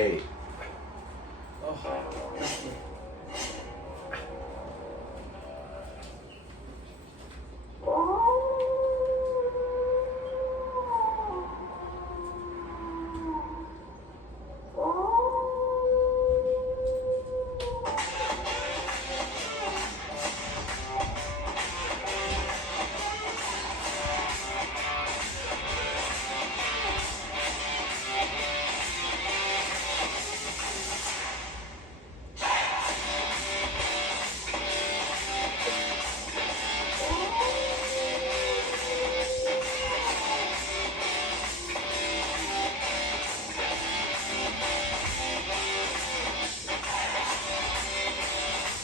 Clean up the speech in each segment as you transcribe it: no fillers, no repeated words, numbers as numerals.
Hey.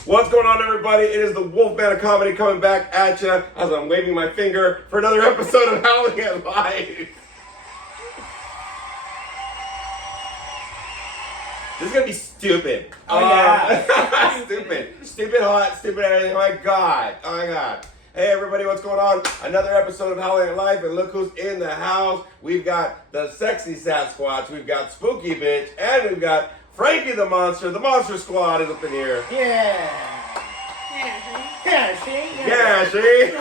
What's going on, everybody? It is the Wolfman of Comedy coming back at you as I'm waving my finger for another episode of Howling at Live. This is gonna be stupid. Oh yeah. Stupid hot, stupid everything. Oh my god. Hey everybody, what's going on? Another episode of Howling at Life, and look who's in the house. We've got the Sexy Sasquatch, we've got Spooky Bitch, and we've got Frankie the Monster. The Monster Squad is up in here. Yeah, see?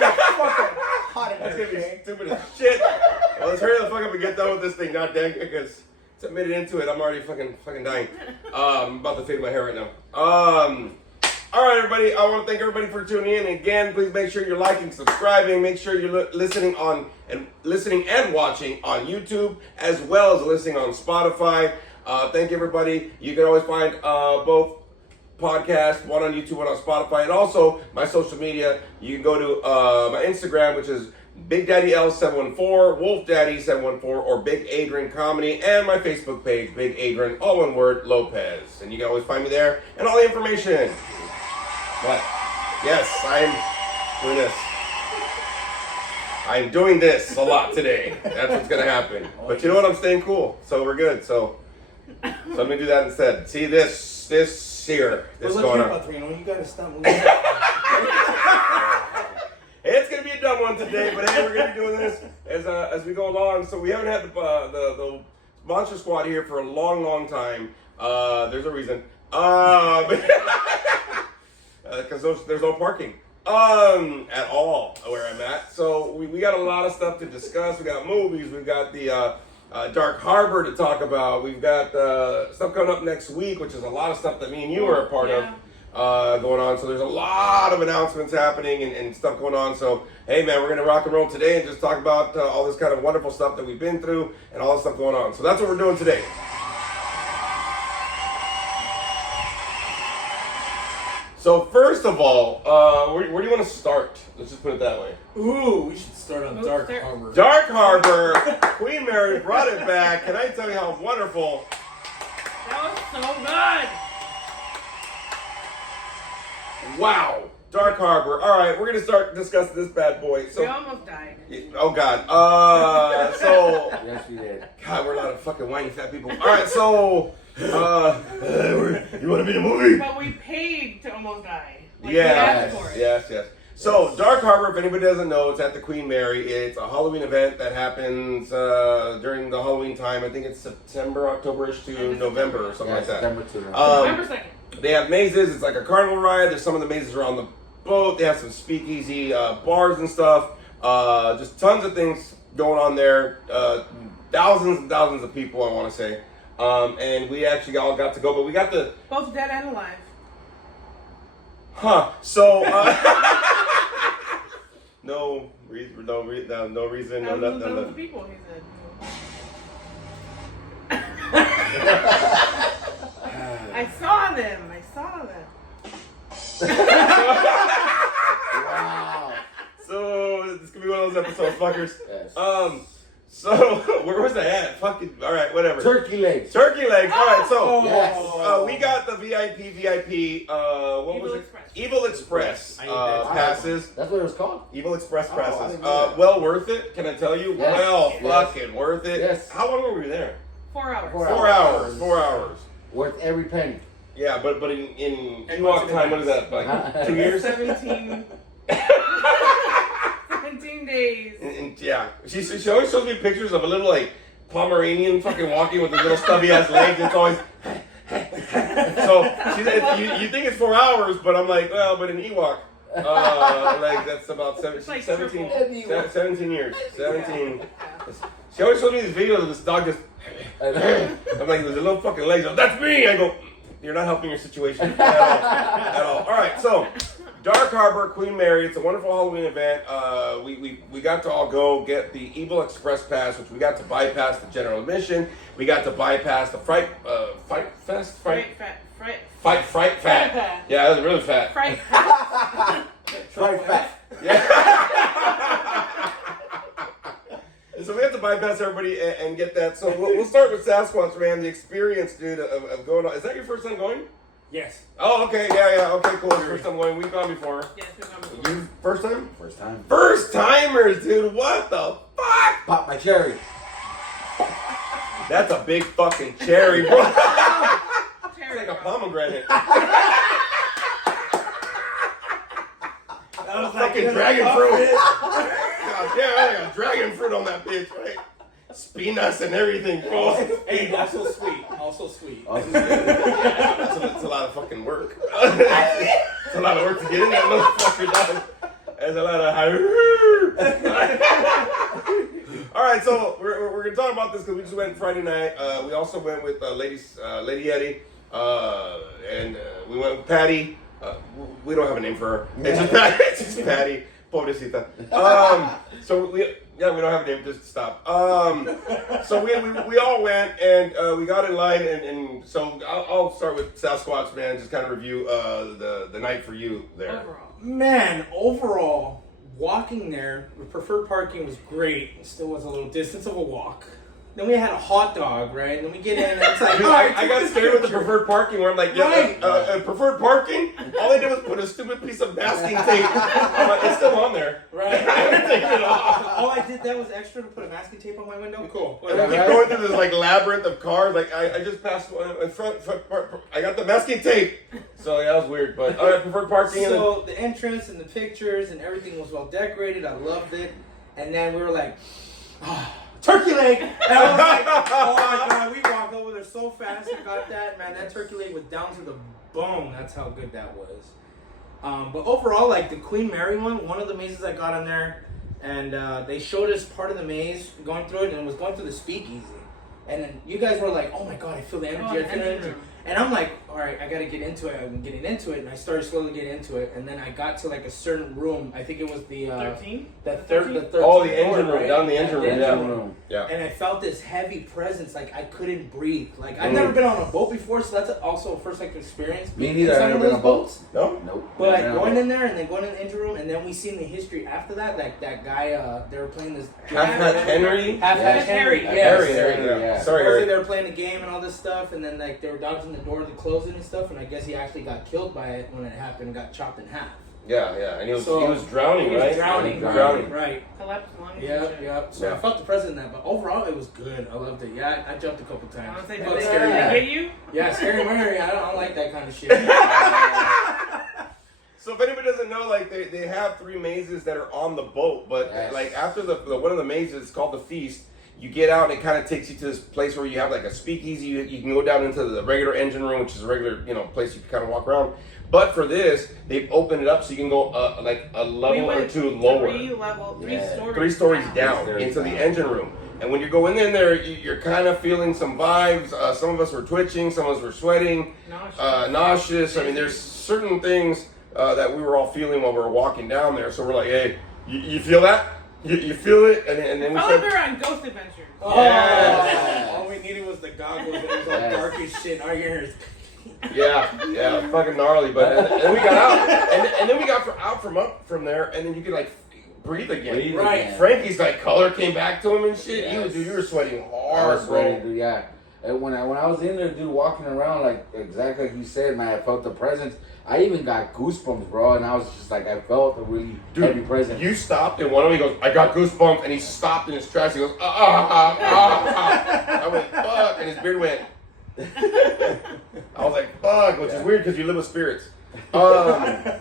Hot That's gonna be stupid as shit. Well, let's hurry the fuck up and get done with this thing, not dang, because it's a minute into it. I'm already fucking dying. I'm about to fade my hair right now. All right, everybody. I want to thank everybody for tuning in. Again, please make sure you're liking, subscribing. Make sure you're listening and watching on YouTube, as well as listening on Spotify. Thank you, everybody. You can always find both podcasts, one on YouTube, one on Spotify, and also my social media. You can go to my Instagram, which is Big Daddy L714, Wolf Daddy 714, or Big Adrian Comedy, and my Facebook page, Big Adrian, all one word, Lopez. And you can always find me there and all the information. But yes, I'm doing this. I'm doing this a lot today. That's what's gonna happen. But you know what? I'm staying cool, so we're good. So let me do that instead. See this here, this going on. You gotta stop. It's gonna be a dumb one today, but hey, we're gonna be doing this as we go along. So we haven't had the Monster Squad here for a long time. There's a reason. Because there's no parking at all where I'm at. So we got a lot of stuff to discuss. We got movies. We've got the Dark Harbor to talk about. We've got stuff coming up next week, which is a lot of stuff that me and you are a part of going on. So there's a lot of announcements happening and stuff going on. So hey man, we're gonna rock and roll today and just talk about all this kind of wonderful stuff that we've been through and all this stuff going on. So that's what we're doing today. So first of all, where do you want to start? Let's just put it that way. Ooh, we should start on Dark Harbor. Dark Harbor, Queen Mary brought it back. Can I tell you how wonderful? That was so good. Wow, Dark Harbor. All right, we're gonna start discussing this bad boy. So we almost died. Oh God. So Yes, we did. God, we're a lot of fucking whiny fat people. All right, so you want to be in a movie? But we paid to almost die. Like, Yes. we asked for it. Yes. So, Dark Harbor, if anybody doesn't know, it's at the Queen Mary. It's a Halloween event that happens during the Halloween time. I think it's September, October-ish to November or something like that. September to November 2nd. They have mazes. It's like a carnival ride. There's some of the mazes around the boat. They have some speakeasy bars and stuff. Just tons of things going on there. Thousands and thousands of people, I want to say. And we actually all got to go, but we got the... Both dead and alive. So, no reason, no nothing. Those people, he said. I saw them. Wow. So, this could be one of those episodes, fuckers. Yes. So, where was I at? Fucking, alright, whatever. Turkey legs. Alright, so, Yes. we got the VIP, what was it? Express. Evil Express, passes. That's what it was called? Evil Express I passes. didn't know that. Well worth it, can I tell you? Yes. Well, Yes. fucking worth it. Yes. How long were we there? 4 hours. 4 hours. 4 hours. Worth every penny. Yeah, but in Ewok time, what is that, like 2 years? 17 days. And yeah, she always shows me pictures of a little like Pomeranian fucking walking with his little stubby ass legs. It's always. So you think it's 4 hours, but I'm like, well, but an Ewok, like that's about 17 years. 17. She always shows me these videos of this dog just. I'm like, there's a little fucking legs. That's me. I go, you're not helping your situation at all. All right, so Dark Harbor, Queen Mary. It's a wonderful Halloween event. We got to all go get the Evil Express Pass, which we got to bypass the general admission. We got to bypass the Fright Fest. Fright Fat. Yeah, that was really fat. Fright Fat. Yeah. So we have to bypass everybody and get that. So we'll start with Sasquatch, man. The experience, dude, of going on. Is that your first time going? Yes. Oh, okay. Yeah. Okay, cool. First time going. We've gone before. Yes, we've gone before. You first time? First time. First timers, dude. What the fuck? Pop my cherry. That's a big fucking cherry, bro. It's Cherry, like a bro. pomegranate. That was Fucking dragon fruit. God damn, I got dragon fruit on that bitch, right? Spinas and everything, bro. Hey, also sweet. Also sweet. It's a lot of fucking work. It's a lot of work to get in that motherfucker, dog. There's a lot of All right, so we're gonna talk about this because we just went Friday night. We also went with Lady Eddie, and we went with Patty. We don't have a name for her. It's just Patty. It's just Patty. Pobrecita. So we don't have a name. Just stop. So we all went and we got in line and so I'll start with Sasquatch, man. Just kind of review the night for you there. Man, overall, walking there, the preferred parking was great. It still was a little distance of a walk. Then we had a hot dog, right? And then we get in and it's like, Dude, I got scared with the preferred parking where I'm like, Right. preferred parking? All they did was put a stupid piece of masking tape. I'm like, it's still on there. Right. Take it off. All I did that was extra to put a masking tape on my window. Cool. And we keep going through this like labyrinth of cars. Like I just passed one in front. I got the masking tape. So yeah, that was weird. But all right, preferred parking. So the entrance and the pictures and everything was well decorated. I loved it. And then we were like, turkey leg! And I was like, oh my god, we walked over there so fast and got that. Man, that turkey leg was down to the bone. That's how good that was. But overall, like the Queen Mary one of the mazes I got on there, and they showed us part of the maze going through it, and it was going through the speakeasy. And then you guys were like, oh my god, I feel the energy, I feel the energy. And I'm like, all right, I gotta get into it. I'm getting into it, and I started slowly getting into it. And then I got to like a certain room. I think it was the 13? the third. Oh, the engine room, right? down the engine room. The Yeah. Yeah. And I felt this heavy presence, like I couldn't breathe. Like I've never been on a boat before, so that's also a first like experience. Me being neither. in I've some never of been those on boats. boats. No. Nope. But Never been on going a in there and then going in the engine room, and then we seen the history after that. Like that guy, they were playing this Half-Hatch Henry. Half-Hatch Henry. Harry. Yes. Harry, there you go. Yeah. Sorry, Supposedly Harry. they were playing a game and all this stuff, and then like they were dodging the door to close it and stuff, and I guess he actually got killed by it when it happened, got chopped in half. Yeah, and he was So- drowning, He was right? drowning, Drowning. right? Collapsed lungs. Yep. So Yeah. I felt the presence in that, but overall it was good. I loved it. Yeah, I jumped a couple I times. want to say, Felt did scary. they hit you? Yeah, scary Mary. I don't like that kind of shit. So if anybody doesn't know, like they have 3 mazes that are on the boat, but Yes. like after the one of the mazes, it's called the Feast. You get out and it kind of takes you to this place where you have like a speakeasy. You can go down into the regular engine room, which is a regular place you can kind of walk around. But for this, they've opened it up so you can go like a level or 2 lower, 3 stories down into the engine room. And when you go in there, you're kind of feeling some vibes. Some of us were twitching, some of us were sweating, nauseous. I mean, there's certain things that we were all feeling while we were walking down there. So we're like, hey, you feel that? You feel it? And then we I felt like we said, were on Ghost Adventures. Yes. All we needed was the goggles, and it was all dark as shit. All you hear is yeah, fucking gnarly. But and then we got out, and then we got out from there, and then you could like breathe again. Right. Frankie's like color came back to him and shit. Yes. You were sweating I hard, was bro. ready, dude. Yeah. And when I was in there, dude, walking around, like exactly like you said, man, I felt the presence. I even got goosebumps, bro, and I was just like, I felt a really heavy presence. You stopped, and one of them goes, I got goosebumps, and he stopped in his tracks. He goes, I went, fuck, and his beard went. I was like, fuck, which is weird because you live with spirits. No.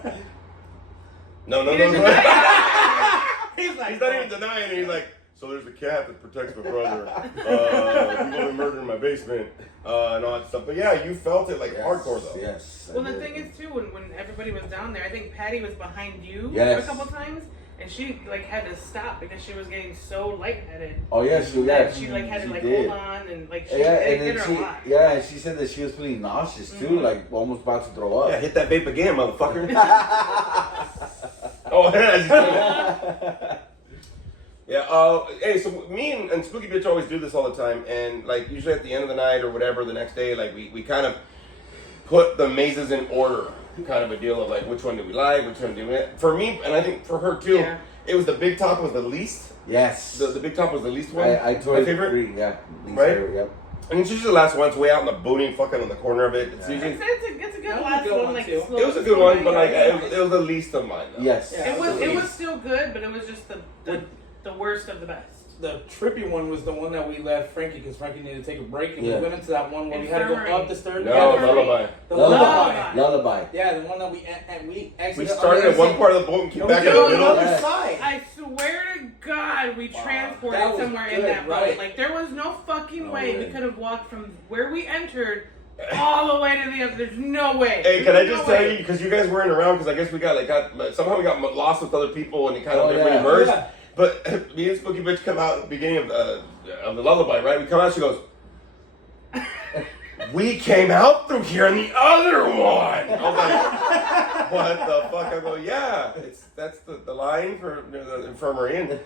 He didn't deny he's like, He's not even denying it. He's like, So there's a cat that protects my brother. People have been murdered in my basement, and all that stuff. But yeah, you felt it like hardcore though. Yes. Well, the thing is too, when everybody was down there, I think Patty was behind you Yes. a couple times, and she like had to stop because she was getting so lightheaded. Oh yeah, she Like had to like did. hold on and like she Yeah, it and did then her a lot. and she said that she was feeling nauseous too, like almost about to throw up. Yeah, hit that vape again, motherfucker. Oh, yeah. Yeah, hey, so me and Spooky Bitch always do this all the time, and like usually at the end of the night or whatever, the next day, like we kind of put the mazes in order, kind of a deal of like which one do we like, which one do we. For me, and I think for her too, Yeah. it was the Big Top was the least. Yes. The Big Top was the least one. I totally My favorite. agree. Yeah. Least Right? favorite, yep. And it's usually the last one. It's way out in the booty, fucking on the corner of it. It's usually. It's a good That was a last good one. one, Like too. slow- It was a good slow one, night. but like it was the least of mine. Though. Yes. Yeah. It was still good, but it was just the worst of the best. The trippy one was the one that we left Frankie because Frankie needed to take a break, and Yeah. we went into that one where we had to go Infirmary. up the stairs. No, Yeah, lullaby. The Lullaby. Lullaby. Yeah, the one that we exited. We started at one part of the boat and came and we back go in the on the middle. other Yes. side. I swear to God, we transported That was somewhere in good, that boat. right. Like there was no fucking No way way. we could have walked from where we entered all the way to the other. There's no way. Hey, can I There's just no tell way. you, because you guys weren't around, because I guess we got somehow we got lost with other people and it kind of Oh, everybody yeah. merged. Yeah. But me and Spooky Bitch come out at the beginning of the lullaby, right? We come out, she goes, we came out through here in the other one. I was like, what the fuck? I go, yeah, that's the line for the infirmary, and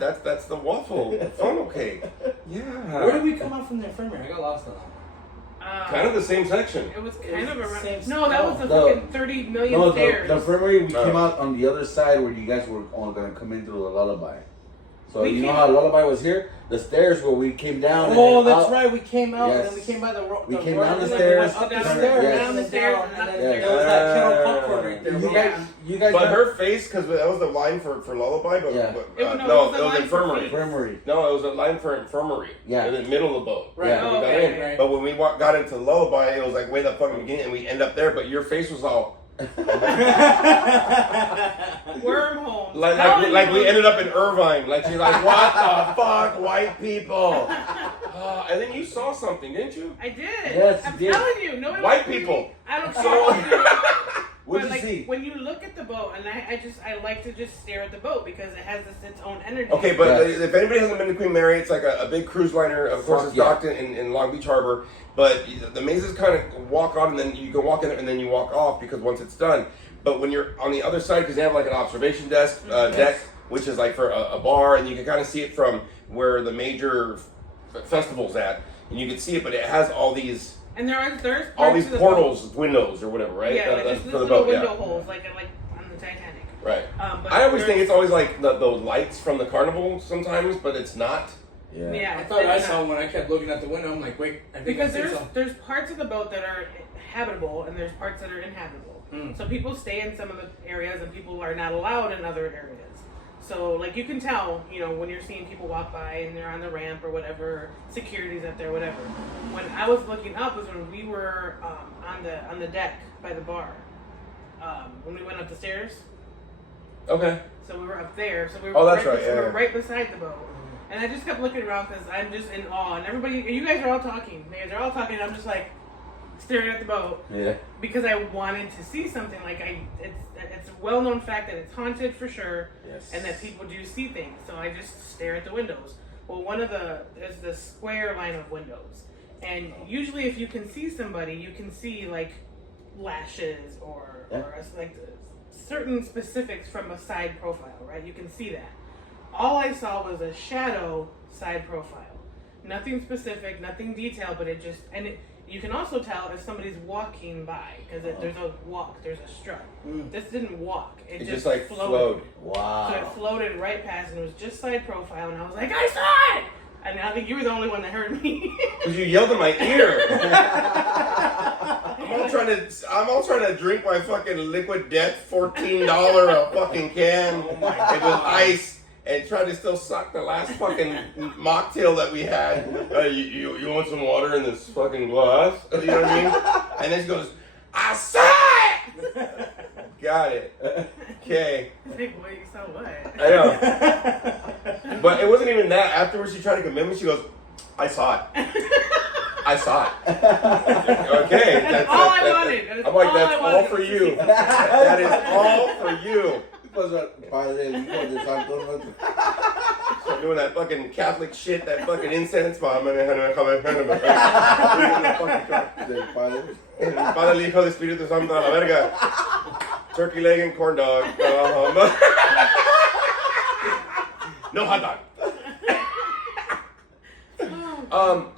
that's the waffle funnel cake. Yeah. Where did we come out from the infirmary? I got lost on that. Kind of the same section. It was It kind was of the around. same No, that was the No. fucking 30 million No, stairs. the infirmary, we Oh. came out on the other side where you guys were all gonna come in through the lullaby. So We you know came- how lullaby was here? The stairs where we came down. Oh, and that's out. right. We came out and then we Yes. came by the We came road, down the and then stairs, we went up the down the- stairs, yes. down the stairs, and up the then stairs. there was that kettle Yeah. popcorn right there. You bro. guys, you guys. But her face, because that was the line for lullaby, but, Yeah. but It was- no, no, it was it the was line for infirmary. feet. infirmary. No, it was a line for infirmary. Yeah. In the middle of the boat. Right. When we got Okay. in. Right. But when we got into lullaby, it was like way the fucking beginning, and we end up there. But your face was all Wormhole. like we ended up in Irvine. Like she's like, what the fuck, white people? And then you saw something, didn't you? I did. Yes, you I'm did. telling you. No one White believe people. me. I don't So- care. What'd But, you like, see? when you look at the boat, and I like to just stare at the boat because it has its own energy. Okay, but Yes. if anybody hasn't been to Queen Mary, it's like a big cruise liner. Of course, it's Yeah. docked in Long Beach Harbor. But the mazes kind of walk on, and then you can walk in it, and then you walk off because once it's done. But when you're on the other side, because they have like an observation deck, which is like for a bar, and you can kind of see it from where the major festivals at, and you can see it. But it has all these And there's all parts these of the portals, windows, or whatever, right? Boat, yeah, like just for little the boat, window yeah. holes, like on the Titanic. Right. But I always there's- think it's always like those lights from the carnival sometimes, but it's not. Yeah. Yeah, I thought I it's saw not. when I kept looking at the window. I'm like, wait, I think Because I see something. there's parts of the boat that are habitable and there's parts that are inhabitable. Mm. So people stay in some of the areas and people are not allowed in other areas. So like you can tell, when you're seeing people walk by and they're on the ramp or whatever, security's up there, whatever. When I was looking up was when we were on the deck by the bar. When we went up the stairs. Okay. So we were up there. So we were Oh, that's right, right, we were yeah. right beside the boat. And I just kept looking around because I'm just in awe. And everybody, you guys are all talking. You guys are all talking. And I'm just like staring at the boat Yeah. because I wanted to see something. Like it's a well-known fact that it's haunted for sure, Yes. and that people do see things. So I just stare at the windows. Well, there's the square line of windows, and usually if you can see somebody, you can see like lashes or like certain specifics from a side profile, right? You can see that. All I saw was a shadow side profile. Nothing specific, nothing detailed, but you can also tell if somebody's walking by because there's a walk, there's a strut. This didn't walk. It just like floated. flowed. Wow. So it floated right past and it was just side profile and I was like, I saw it! And I think you were the only one that heard me. Because you yelled in my ear. I'm all trying to drink my fucking Liquid Death $14 a fucking can with ice and try to still suck the last fucking mocktail that we had. You want some water in this fucking glass? You know what I mean? And then she goes, I saw it! Got it. Okay. Like, what, you saw what? I know. But it wasn't even that. Afterwards, she tried to convince me. She goes, I saw it. I saw it. Okay. That's all I wanted. That is I'm like, all that's I all wanted. for you. That is all for you. So I'm doing that fucking Catholic shit, that fucking incense. Padre, el Hijo, el Espíritu Santo, a la verga. Turkey leg and corn dog. No hot dog.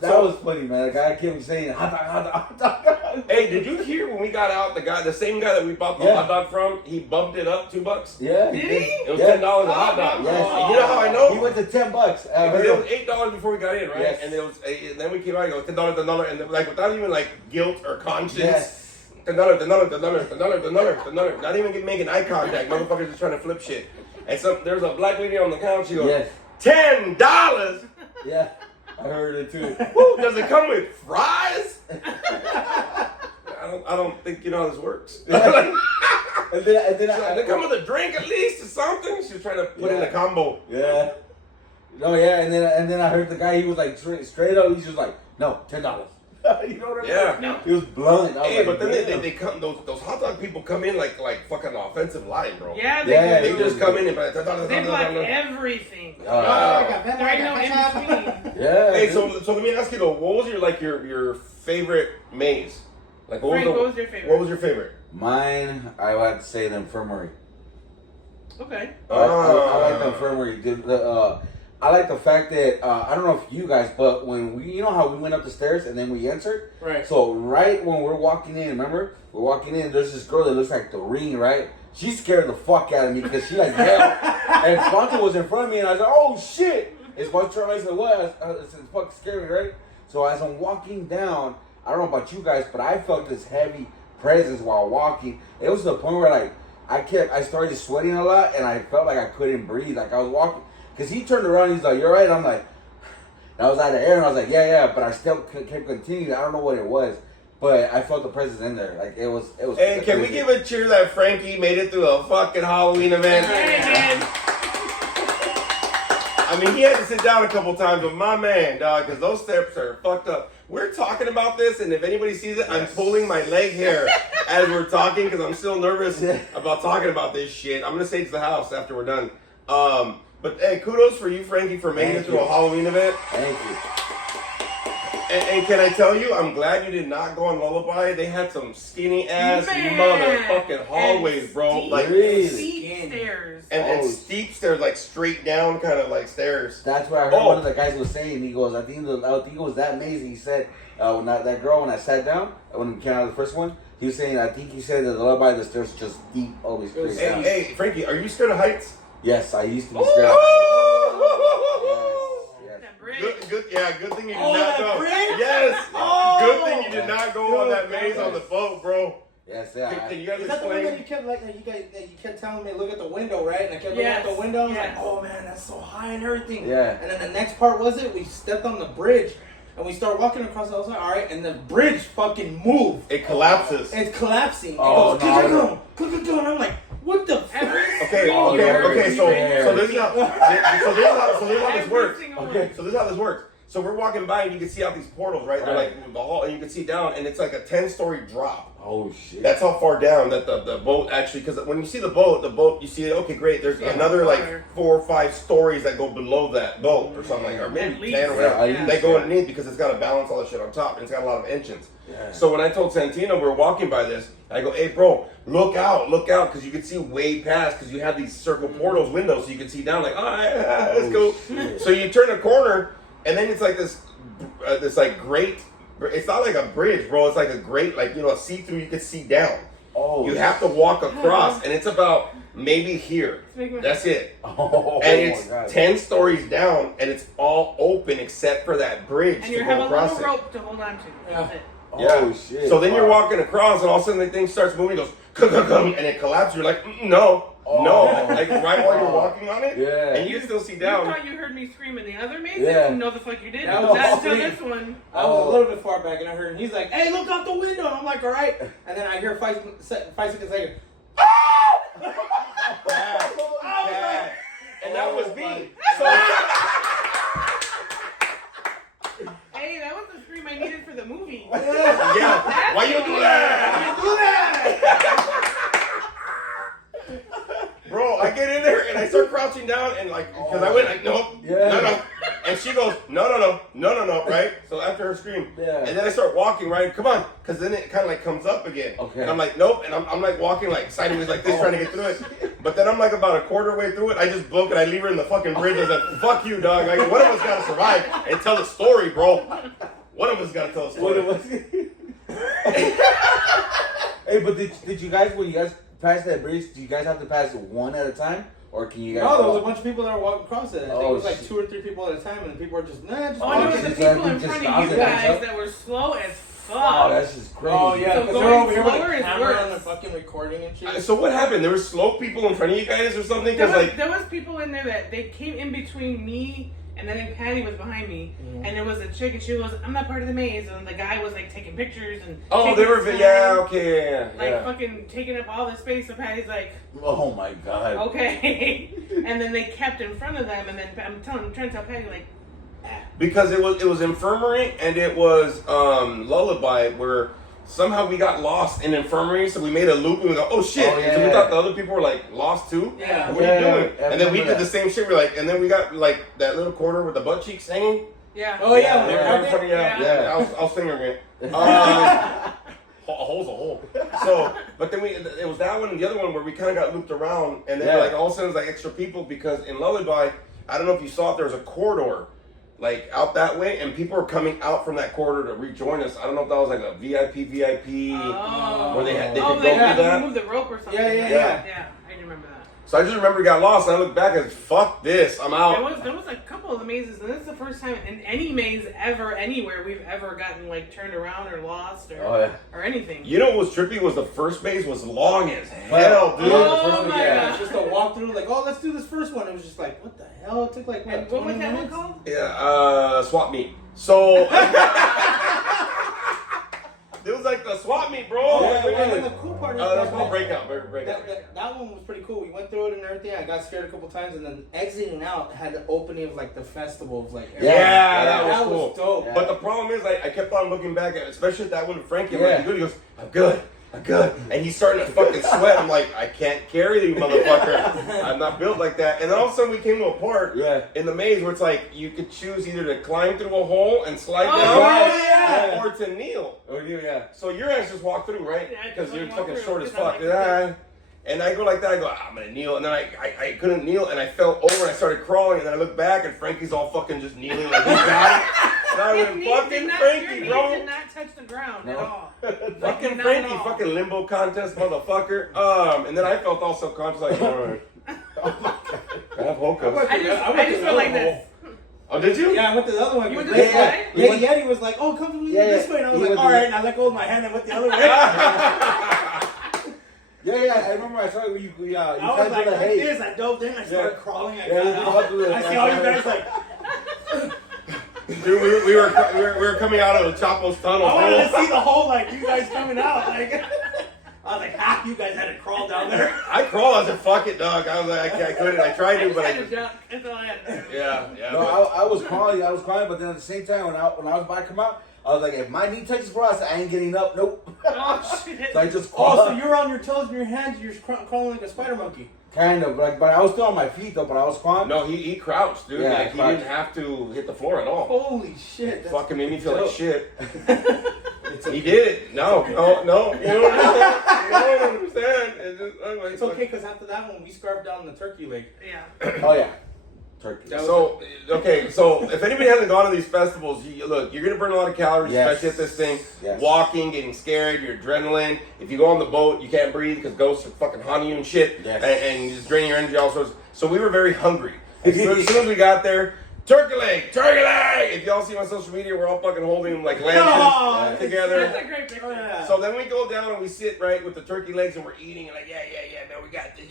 That was funny, man. The guy kept saying hot dog, hot dog, hot dog. Hey, did you hear when we got out? The same guy that we bought the Yeah. hot dog from, he bumped it up $2. Yeah, Did he? It was Yeah. $10 a hot dog. Yes. And you know how I know? He went to $10. Because it was $8 before we got in, right? Yes. And it was, and then we came out. He goes $10, $10, and like without even like guilt or conscience. Yes. $10, $10. Not even making eye contact. Motherfuckers just trying to flip shit. And there's a black lady on the couch. She goes, Yes. $10. Yeah, I heard it too. Woo, does it come with fries? I don't think you know how this works. And then They come with a drink at least or something. She was trying to put in a combo. Yeah. No, yeah, and then I heard the guy. He was like straight up. He's just like, no, $10. You know what I mean? Yeah. No. He was blunt. I was Hey, like, but then damn. they come. Those hot dog people come in like fucking offensive line, bro. Yeah, Yeah, they They do. just come in and They block everything. There ain't no in between. Yeah. Hey, dude. so let me ask you though. What was your favorite maze? Like Frank, what was your favorite? What was your favorite? Mine, I would have to say the infirmary. Okay. I like the infirmary. I like the fact that I don't know if you guys, but when you know how we went up the stairs and then we entered. Right. So right when we're walking in, remember we're walking in. There's this girl that looks like the Ring, right? She scared the fuck out of me because she like yelled, and Sponta was in front of me, and I was like, "Oh shit!" And Sponta turned around and said, "What?" I said, "It's fucking scary, right?" So as I'm walking down, I don't know about you guys, but I felt this heavy presence while walking. It was to the point where like I started sweating a lot, and I felt like I couldn't breathe. Like I was walking. Because he turned around, he's like, "You're right." I'm like, I was out of air, and I was like, yeah, but I still kept continuing. I don't know what it was, but I felt the presence in there. Like, it was. Hey, can we give a cheer that Frankie made it through a fucking Halloween event? Yeah, I mean, he had to sit down a couple times, but my man, dog, because those steps are fucked up. We're talking about this, and if anybody sees it, I'm pulling my leg hair as we're talking because I'm still nervous about talking about this shit. I'm gonna say it to the house after we're done. But hey, kudos for you, Frankie, for making it through a Halloween event. Thank you. And can I tell you, I'm glad you did not go on Lullaby. They had some skinny ass Man. motherfucking hallways, bro. Steep, Like Really? steep stairs. and Oh. steep stairs, like straight down kind of like stairs. That's what I heard one of the guys was saying. He goes, I think it was that amazing. He said, when I sat down, when we came out of the first one, he was saying, I think he said that the Lullaby, the stairs just deep, always straight down. Hey, Frankie, are you scared of heights? Yes, I used to be scared. Yes. That bridge. Good thing you did Oh, not that go. bridge? Yes. Oh. Good thing you did not go on that maze on the boat, bro. Yes, Can yeah. you guys Is that the one that explain? you kept like that you kept telling me look at the window, right? And I kept looking Yes. at the window. I was Yes. like, oh man, that's so high and everything. Yeah. And then the next part was we stepped on the bridge and we started walking across. I was like, all right, and the bridge fucking moved. It collapses. It's collapsing. Oh, It goes, no. and I'm like, what the fuck? Every Okay, single okay, word okay. you So hear. this is how this Every works. single Okay. one. So this is how this works. So we're walking by and you can see out these portals, right? They're Right. like the hall, and you can see down, and it's like a 10-story drop. Oh, shit. That's how far down that the boat actually. Because when you see the boat, you see it. Okay, great. There's Yeah, another like water. 4 or 5 stories that go below that boat or something, like, or At maybe least. 10 or Yeah, whatever. at They least, go yeah. underneath because it's got to balance all the shit on top, and it's got a lot of engines. Yeah. So when I told Santino we were walking by this, I go, "Hey, bro, look out, because you can see way past because you have these circle portals windows, so you can see down. Like, all right, let's go." shit. So you turn a corner, and then it's like this like grate. It's not like a bridge, bro. It's like a grate, like a see-through. You can see down. Oh, You have to walk across, and it's about maybe here. That's it. Oh, And my it's God. 10 stories down, and it's all open except for that bridge And to you have go a across little it. rope to hold on to. That's it. Oh, shit. So then you're Wow. walking across, and all of a sudden the thing starts moving. It goes, "Kung," and it collapses. You're like, no, Oh. like right while you're walking on it, Yeah. and you can still see You down. thought you heard me scream in the other maze? Yeah. No, the fuck you didn't. That was Not until sweet. this one. I was a little bit far back and I heard him. He's like, hey, look out the window. And I'm like, all right. And then I hear 5 seconds later, ah! Bad. And that was me. So, Hey, that was the scream I needed for the movie. yeah. Why you do that? Do that! Bro, I get in there and I start crouching down and like, because I went like, nope, no. And she goes, no, right? So after her scream, and then I start walking, right? Come on, because then it kind of like comes up again. Okay. And I'm like, nope, and I'm like walking like sideways like this, trying to get through it. But then I'm like about a quarter way through it, I just book and I leave her in the fucking bridge. I was like, fuck you, dog. Like, one of us gotta survive and tell the story, bro. One of us gotta tell the story. Hey, but did you guys, when you guys passed that bridge, do you guys have to pass it one at a time? Or can you guys... No, there was a bunch of people that were walking across it. I think it was like shit. 2 or 3 people at a time, and the people were just, nah, just Oh, and there was the just people in just front stop of you it, guys stop. that were slow as fuck. Oh, that's just crazy. Oh, yeah, So because going they're over here with slower a is camera worse. and they're fucking recording and shit. So what happened? There were slow people in front of you guys or something? There Because was, like, there was people in there that they came in between me and then Patty was behind me, and there was a chick and she was, I'm not part of the maze, and the guy was like taking pictures and oh, they taking were, his yeah, time, okay, like yeah. fucking taking up all the space. So Patty's like, Oh my god. okay, and then they kept in front of them, and then I'm trying to tell Patty like, Because it was infirmary and it was lullaby where somehow we got lost in infirmary, so we made a loop and we go, oh shit. Oh, yeah, so we yeah. thought the other people were like lost too. Yeah. What are Yeah, you doing? yeah, I And then we remember did the that. same shit. We're like, and then we got like that little corner with the butt cheeks hanging. yeah, Oh, yeah, They were yeah. in front of you. Yeah. Yeah. I'll sing again. A hole's a hole. So, but then it was that one and the other one where we kind of got looped around, and then Yeah. like all of a sudden it was like extra people because in Lullaby, I don't know if you saw it, there was a corridor like out that way, and people were coming out from that corridor to rejoin us. I don't know if that was like a VIP, oh, where they oh, could go they through had to that. remove the rope or something. Yeah, yeah, right? yeah. yeah. I remember that. So I just remember we got lost, and I looked back and fuck this, I'm out. There was a couple of the mazes, and this is the first time in any maze ever, anywhere, we've ever gotten like turned around or lost or Oh, yeah. or anything. You know what was trippy was the first maze was long as hell, dude. Oh, the first one, my yeah. God. It's just a walkthrough, like, oh, let's do this first one. It was just like, what the hell? It took like, And what, what was 20 that one minutes? called? Yeah, swap meet. So it was like the swap meet, bro. Oh, Like, and then the cool part is that's called breakout. Breakout. that one was pretty cool. We went through it and everything. I got scared a couple times, and then exiting out had the opening of like the festival of like. Yeah, Yeah, that was cool. dope. Yeah. But the problem is, I kept on looking back at, especially at that one with Frankie. I'm Yeah. like, he goes, I'm good. And he's starting to fucking sweat. I'm like, I can't carry you, motherfucker. I'm not built like that. And then all of a sudden, we came to a part Yeah. in the maze where it's like you could choose either to climb through a hole and slide Oh, down, yeah. or to kneel. Oh, yeah. So your ass just walk through, right? Yeah, I Because just you're walk fucking through, short as because I'm fuck. like- Yeah. And I go like that. I go, I'm gonna kneel, and then I couldn't kneel, and I fell over, and I started crawling, and then I look back, and Frankie's all fucking just kneeling like he got it. And I Your went, knees fucking did not, Frankie, your knees bro. did not touch the ground at No. all. Fucking Not at Frankie, all. fucking limbo contest, motherfucker. And then I felt all subconscious, like, all right. I have Hoka. I just felt like this. Oh, did you? Yeah, I went to the other one. You went Lady- this way? Lady Yeti was like, "Oh, come this way," and I was like, "All right," and I let go of my hand and went the other way. Yeah, I remember I saw it when you I was guys like, were like hey. this. I dove in. I started crawling. I Yeah, you got crawled out. through the- I see all you guys like. Dude, we were coming out of the Chapo's tunnel. I wanted to see the whole like you guys coming out. Like I was like, half you guys had to crawl down there. I crawled. I said, "Fuck it, dog." I was like, I couldn't. I tried to, but I had to just. jump. That's all I had to do. Yeah. No, I was crying, but then at the same time, when I was about to come out, I was like, if my knee touches grass, I ain't getting up, nope. Oh, shit. So I just Oh, so crawled, you're on your toes and your hands. You're crawling like a spider monkey. kind of, like, but I was still on my feet though, but I was crawling. No, he crouched, dude. Yeah, Like he crouched. didn't have to hit the floor at all. Holy shit! That's Fucking made me feel like dope. shit. It's He did it. No. You don't understand. You don't understand. It's just, I'm like, It's okay because after that one we scarfed down the turkey leg. Yeah. Oh yeah, turkey. So if anybody hasn't gone to these festivals, look, you're gonna burn a lot of calories, Yes. especially at this thing. Yes. Walking, getting scared, your adrenaline. If you go on the boat, you can't breathe because ghosts are fucking haunting you and shit, Yes. and just draining your energy all sorts. So we were very hungry. As soon as we got there, Turkey leg, turkey leg. If y'all see my social media, we're all fucking holding like lances together. That's a great picture. So then we go down and we sit right with the turkey legs and we're eating and like yeah man we got this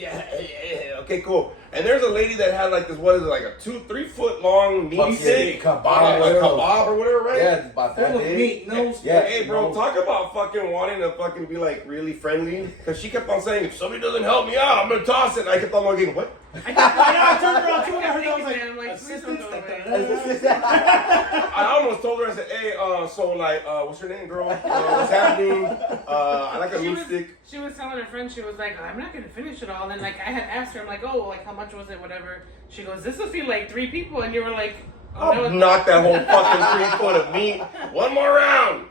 okay cool. And there's a lady that had like this what is it like a 2-3 foot long meat steak kebab, kebab or whatever right? Yeah, it's about that Full of big. meat, no Yeah, Hey bro, talk about fucking wanting to fucking be like really friendly. Because she kept on saying if somebody doesn't help me out I'm gonna toss it. And I kept on looking what? I turned around too and I heard that. I was like, I'm like, please don't assistance. go away. I almost told her I said hey so like what's your name girl? What's happening? I like a meat stick. She was telling her friend, she was like, I'm not gonna finish it all. And then like I had asked her, I'm like, oh, like how much was it, whatever. She goes, this will feed like 3 people, and you were like, oh, I'll knock that whole fucking 3 foot of meat. One more round.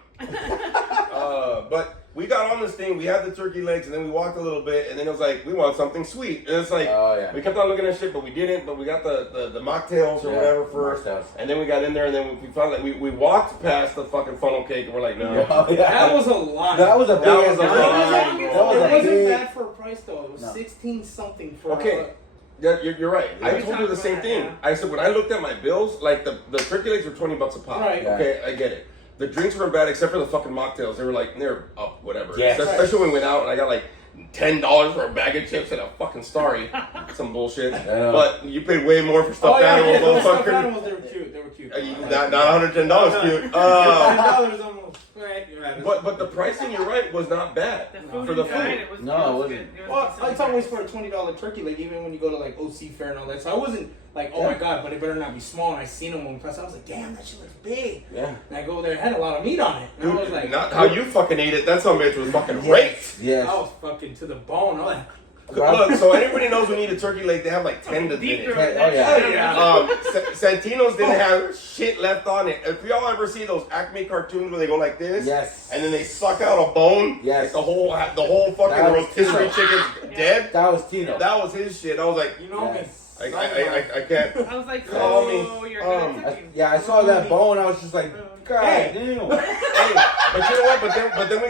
But we got on this thing. We had the turkey legs, and then we walked a little bit, and then it was like we want something sweet. And it's like we kept on looking at shit, but we didn't. But we got the mocktails or whatever first, mocktails. and then we got in there, and then we found like we walked past the fucking funnel cake, and we're like, no. That was a lot. That was a big. That was a ass lot. line, It bro. wasn't big- bad for a price though. It was No. 16 something for. Okay. Yeah, you're right. I We told her talked the same about thing. that, I said when I looked at my bills, like the turkey legs were $20 a pop. Right. Yeah. Okay, I get it. The drinks weren't bad except for the fucking mocktails. They were like they're up whatever. Yes. Especially when we went out and I got like $10 for a bag of chips and a fucking Starry. Some bullshit. Yeah. But you paid way more for stuffed Oh yeah, animals, those stuffed motherfucker. animals. They were cute. They were cute. Not $110 cute. $10 almost. Right, you're right. But the pricing, you're right, was not bad The food for the inside, food. it was, No, it it was wasn't. good. It was Well, decent. it's always for a $20 turkey, like even when you go to like OC Fair and all that. So I wasn't like, oh my god, but it better not be small. And I seen them when we passed. I was like, damn, that shit looks big. Yeah. And I go there, it had a lot of meat on it. And I was Dude, like, not how you fucking ate it. That son of a bitch was fucking great. Yes. I was fucking to the bone. I was like, Look, so anybody knows we need a turkey leg. They have like tendons in Deep it. throat. Oh, that yeah. shit. Yeah. Santino's didn't have shit left on it. If y'all ever see those Acme cartoons where they go like this, Yes. and then they suck out a bone, Yes. like the whole That fucking was rotisserie Tino. chicken's dead. That was Tino. That was his shit. I was like, you know Yes. me. I can't. I was like, Call oh, me. you're good at I, cooking. yeah, I saw that bone. I was just like, God Hey. damn. Hey, but you know what? But then we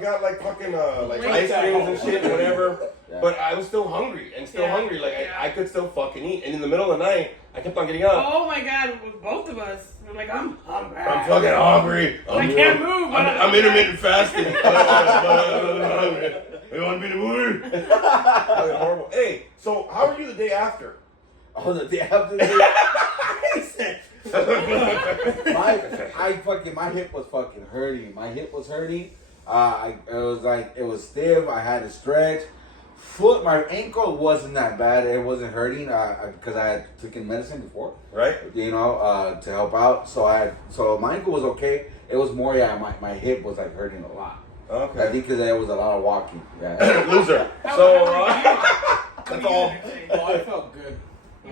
got like fucking like ice creams and shit, whatever. Yeah. But I was still hungry and still Yeah. hungry. Like Yeah. I could still fucking eat. And in the middle of the night, I kept on getting up. Oh my god, with both of us. I'm like, I'm hungry. I'm fucking hungry. I can't move. I'm intermittent fasting. You want me to move? Fucking horrible. Hey, so how are you the day after? Oh, the day after my hip was fucking hurting. My hip was hurting. It was stiff. I had to stretch. My ankle wasn't that bad. It wasn't hurting because I had taken medicine before, Right? you know, to help out. So my ankle was okay. It was more, my hip was like hurting a lot. I Okay. think because there was a lot of walking. Yeah. Loser. How So are you? that's all. Oh, I felt good.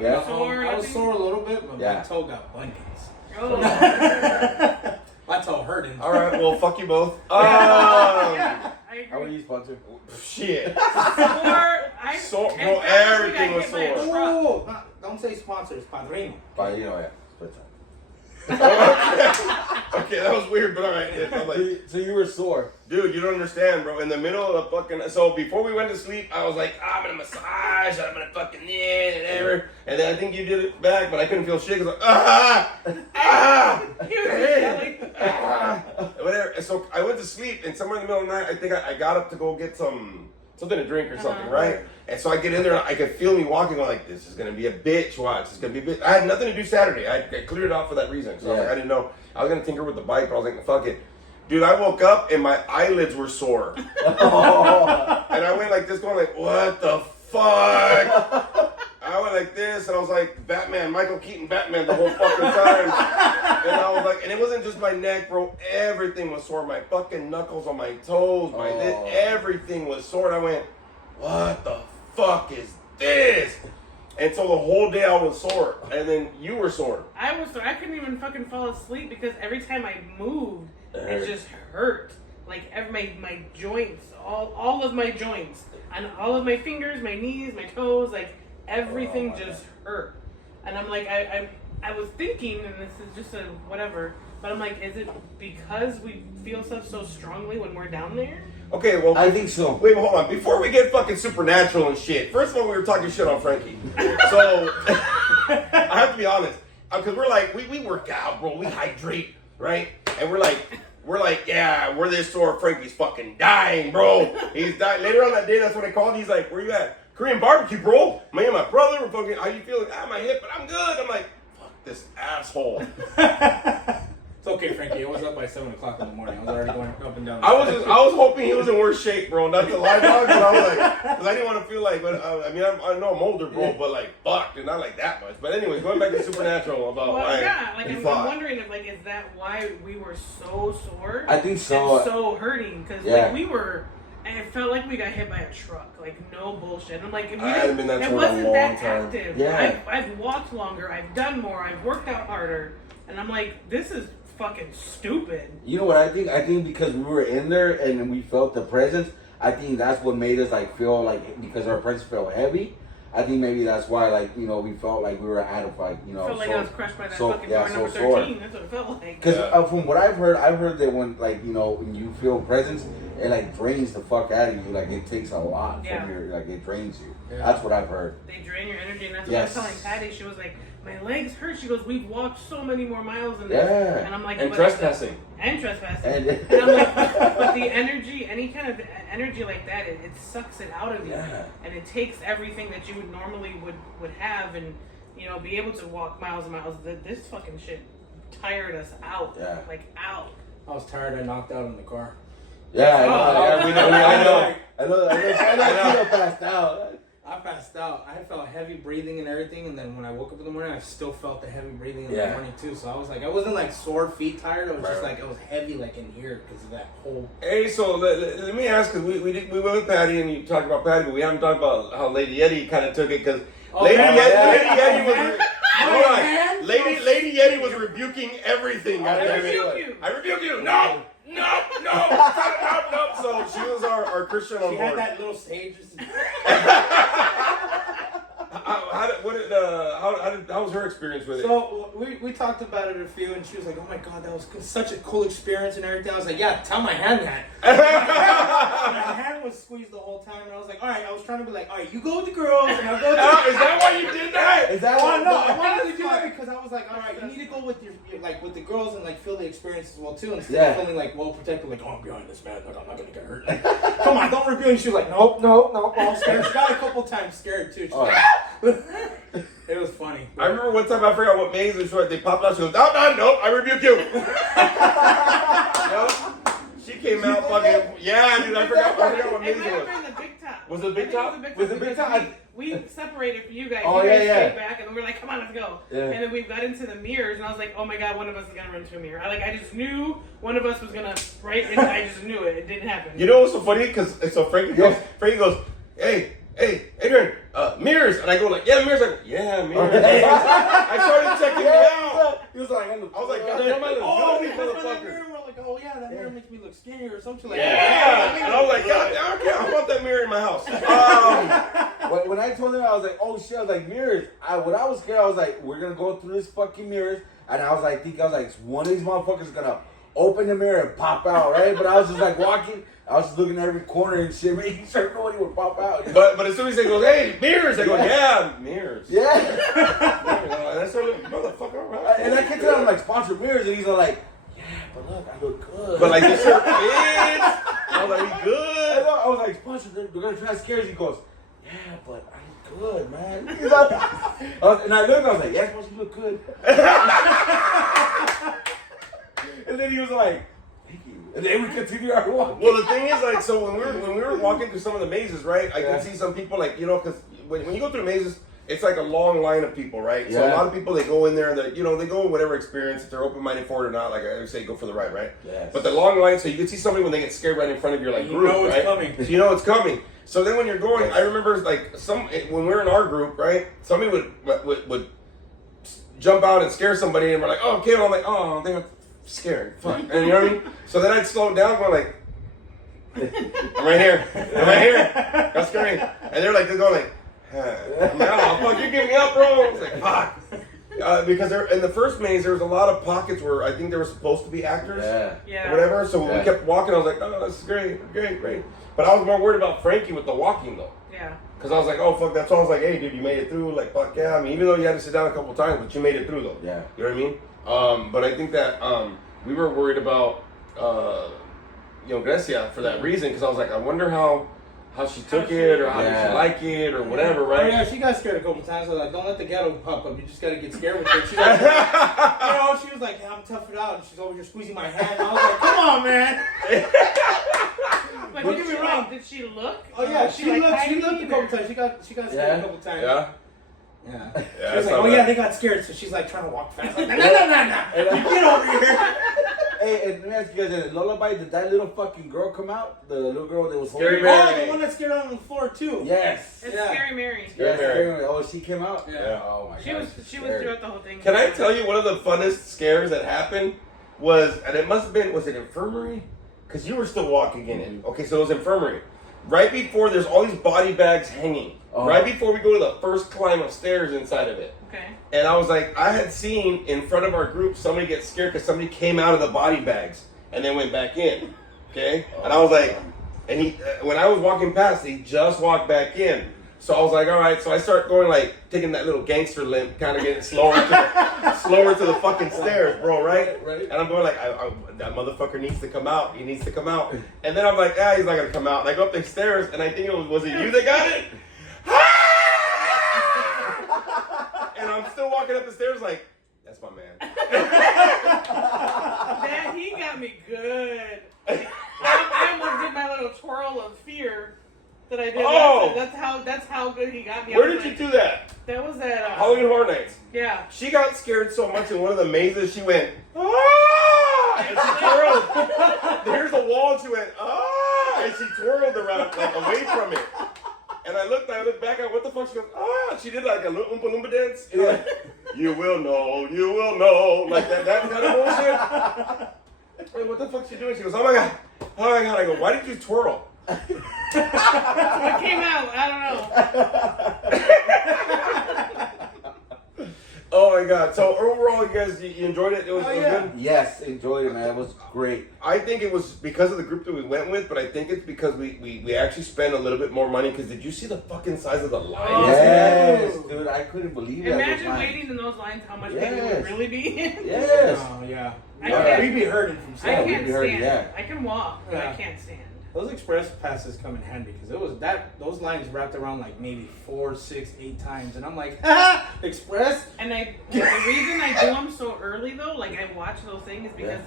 Yeah. Sore, I was nothing? sore a little bit, but Yeah. my toe got bunions. Oh. My toe hurting. All right. Well, fuck you both. Yeah, I How were agree. you, sponsor? Shit. Sore, Bro, and everything was last week I hit my sore. truck. Oh, don't say sponsors, padrino. But you know, yeah. Split time. Okay, that was weird, but all right. Yeah, I'm like, So you were sore. dude, you don't understand, bro. In the middle of the fucking, so before we went to sleep, I was like, I'm gonna massage, I'm gonna fucking whatever. And then I think you did it back, but I couldn't feel shit because He was just yelling. whatever. And so I went to sleep, and somewhere in the middle of the night, I think I got up to go get something to drink or something, right? And so I get in there, and I could feel me walking. I'm like, this is gonna be a bitch. Watch, it's gonna be a bitch. I had nothing to do Saturday. I cleared it off for that reason. So I was like, I didn't know. I was gonna tinker with the bike, but I was like, fuck it. Dude, I woke up and my eyelids were sore. Oh. And I went like this, going like, what the fuck? I went like this, and I was like, Batman, Michael Keaton, Batman, the whole fucking time. And I was like, and it wasn't just my neck, bro. Everything was sore. My fucking knuckles on my toes, everything was sore. And I went, what the fuck is this? And so the whole day I was sore, and then you were sore. I was sore. I couldn't even fucking fall asleep because every time I moved, hurt. it just hurt. Like my joints, all of my joints, and all of my fingers, my knees, my toes, like everything just hurt. And I'm like, I was thinking, and this is just a whatever, but I'm like, is it because we feel stuff so strongly when we're down there? Okay, well, I think so. wait, hold on. Before we get fucking supernatural and shit, first of all, we were talking shit on Frankie. So, I have to be honest. because we're like, we work out, bro. We hydrate, right? And we're like, yeah, we're this sore. Frankie's fucking dying, bro. He's dying. Later on that day, that's when I called. He's like, where you at? Korean barbecue, bro. Me and my brother were fucking, how you feeling? Ah, my hip, but I'm good. I'm like, fuck this asshole. It's okay, Frankie. I was up by 7 o'clock in the morning. I was already going up and down. I was hoping he was in worse shape, bro. Not to lie, dog, but I was like, because I didn't want to feel like, but I mean, I know I'm older, bro, but like, fuck, dude, not like that much. But anyways, going back to Supernatural about Well, yeah, like he I'm fought. wondering if like is that why we were so sore? I think so. And so hurting because Yeah. like we were, and it felt like we got hit by a truck. Like no bullshit. I'm like, I haven't been that it sore in a wasn't long that time. active. Yeah. I've walked longer. I've done more. I've worked out harder, and I'm like, this is fucking stupid. You know what I think? I think because we were in there and we felt the presence, I think that's what made us like feel like, because our presence felt heavy. I think maybe that's why, like, you know, we felt like we were out of, like, you know, I felt like so- I was crushed by that so- fucking yeah, door so number sore. 13. That's what it felt like. Because Yeah. from what I've heard that when, like, you know, when you feel presence, it like drains the fuck out of you. Like it takes a lot Yeah. from your, like it drains you. Yeah. That's what I've heard. They drain your energy, and that's Yes. what I was telling Patty. She was like, my legs hurt. She goes, we've walked so many more miles than this. Yeah. And I'm like, And but- trespassing. And trespassing. And- And I'm like, but the energy, any kind of energy like that, it sucks it out of you. Yeah. And it takes everything that you would normally would have and, you know, be able to walk miles and miles. This fucking shit tired us out. Yeah. Like, out. I was tired. I knocked out in the car. Yeah, I know. Oh, yeah, we know. I know. I know. I know. know. Passed out. I passed out. I felt heavy breathing and everything, and then when I woke up in the morning, I still felt the heavy breathing in Yeah. the morning too. So I was like, I wasn't like sore feet tired. I was just Right. like, it was heavy like in here because of that whole. Hey, so let me ask, because we went with Patty and you talked about Patty, but we haven't talked about how Lady Yeti kind of took it, because Lady Yeti was... Hold on. Lady Yeti was rebuking everything. I goddammit. rebuke you. I rebuke you. No. No. So she was our Christian on She had board. that little stage. How was her experience with it? So we talked about it a few, and she was like, "Oh my god, that was such a cool experience and everything." I was like, "Yeah, tell my hand that." My hand was squeezed the whole time, and I was like, "All right." I was trying to be like, "All right, you go with the girls, and I'll go with the." Is that why you did that? Is that Oh what? no, I wanted to do that because I was like, all right, you need to go with your like with the girls and like feel the experience as well too, instead of feeling like well protected, like, oh, I'm behind this man, like I'm not gonna get hurt. Like, come on, don't reveal. And she was like, nope, I'm scared. She got a couple times scared too. She's like, it was funny. I remember one time, I forgot what maze was short. They popped out. She goes, no, I rebuke you. Nope. She came out fucking. Yeah, dude, I forgot what maze It might it have was. been the big top. Was it the big I think top? Was it big because top? We separated for you guys. Oh, you guys yeah. stayed back, and then we're like, come on, let's go. Yeah. And then we got into the mirrors, and I was like, oh my god, one of us is gonna run into a mirror. I just knew one of us was gonna, right? And I just knew it. It didn't happen. You know what's so funny? Because so Frankie goes, hey, Adrian, mirrors. And I go like, yeah, mirrors. Like, yeah, mirrors. I started checking it out. He was like, I was like, God damn, I look Oh, good, because when that motherfucker. mirror, we're like, oh yeah, that mirror makes me look skinnier or something like Yeah. that. And I was like, God damn, okay, I want that mirror in my house. when I told him, I was like, oh shit, I was like, mirrors. When I was scared, I was like, we're gonna go through this fucking mirrors. And I was like, one of these motherfuckers gonna open the mirror and pop out, right? But I was just like walking, I was just looking at every corner and shit, making sure nobody would pop out. You know? But as soon as they go, hey, mirrors, I go, yeah, mirrors. Yeah. And I started looking, motherfucker, right? And I kept telling him, like, sponsor mirrors, and he's all like, yeah, but look, I look good. But like, this shirt fits. I was like, we I good. was like, sponsor, they're gonna try to scare us. He goes, yeah, but I look good, man. He's like, and I looked, I was like, yeah, sponsor, you look good. And then he was like, thank you. And then we continued our walk. Well, the thing is, like, so when we were walking through some of the mazes, right? I Yeah. can see some people, like, you know, because when you go through mazes, it's like a long line of people, right? So a Yeah. lot of people, they go in there, that, you know, they go in whatever experience, if they're open-minded for it or not. Like I would say, go for the ride, right? Yes. But the long line, so you can see somebody when they get scared right in front of your like You group, know it's right? coming. So you know it's coming. So then when you're going, I remember like when we were in our group, right? Somebody would jump out and scare somebody, and we're like, oh, okay. And I'm like, oh, they're scared. Fuck. And you know what I mean? So then I'd slow down, going like, I'm right here. That's scary. And they're going like, I'm like, oh, fuck, you're giving me up, bro. It's like, fuck. Because there, in the first maze, there was a lot of pockets where I think they were supposed to be actors. Yeah. Yeah. Or whatever. So when Yeah. we kept walking, I was like, oh, this is great, great, great. But I was more worried about Frankie with the walking though. Yeah. Because I was like, oh, fuck, that's all. I was like, hey, dude, you made it through. Like, fuck yeah. I mean, even though you had to sit down a couple times, but you made it through though. Yeah. You know what I mean? But I think that we were worried about, Grecia for that reason. Because I was like, I wonder how she took it or how did Yeah. she like it or whatever, Oh right? yeah, she got scared a couple times. I was like, don't let the ghetto pop up. You just gotta get scared with it. She was like, she was like, yeah, I'm tough it out. And she's over here squeezing my hand. And I was like, come on, man. But Don't did get me she, wrong. like, did she look? Oh yeah, Was she like, looked. She hiding looked a couple or- times. She got scared Yeah. a couple times. Yeah. Yeah. Yeah, She was that's like, not oh yeah, bad. they got scared, so she's like trying to walk fast. Like, no. Get over here. Hey, and let me ask you guys, in Lullaby, did that little fucking girl come out? The little girl that was Scary holding- Mary. Oh, the one that scared on the floor too. Yes. It's Yeah. Scary Mary. Yes, Mary. Scary Mary. Oh, she came out? Yeah. Oh my god. She was throughout the whole thing. Can I tell you one of the funnest scares that happened was, and it must have been, was it infirmary? Because you were still walking in it. Okay, so it was infirmary. Right before, there's all these body bags hanging. Oh. Right before we go to the first climb of stairs inside of it. Okay. And I was like, I had seen in front of our group somebody get scared because somebody came out of the body bags and then went back in. Okay? And I was like, and he, when I was walking past, he just walked back in. So I was like, all right. So I start going like, taking that little gangster limp, kind of getting slower to the fucking stairs, bro, right? Right. And I'm going like, that motherfucker needs to come out. He needs to come out. And then I'm like, he's not going to come out. And I go up the stairs and I think was it you that got it? And I'm still walking up the stairs like, that's my man. That he got me good. I almost did my little twirl of fear that I did. Oh! That's how good he got me. Where I was did you like- do that? That was at Halloween Horror Nights. Yeah. She got scared so much in one of the mazes, she went, ah! And she twirled. There's a wall, and she went, ah! And she twirled around, like, away from it. And I looked back at what the fuck, she goes, ah! She did like a little Oompa Loompa dance. And like, you will know. Like that kind of bullshit. Wait, what the fuck she doing? She goes, oh my god. I go, why did you twirl? What came out? I don't know. Oh my god. So overall, you guys, you enjoyed it? It was, Oh, it was yeah. good? Yes, enjoyed it, man. It was great. I think it was because of the group that we went with, but I think it's because we actually spent a little bit more money. Because did you see the fucking size of the lines? Oh, Yes, dude. I couldn't believe that. Imagine those lines. waiting in those lines, how much Yes. people would really be in. Yes. Oh yeah. I Yeah. can't- We'd be hurting from I sleep. we'd can't be hurting, stand. yeah. I can walk, but I Yeah. can't stand. Those express passes come in handy because it was those lines wrapped around like maybe 4, 6, 8 times, and I'm like, express. And the reason I do them so early though, like I watch those things, is because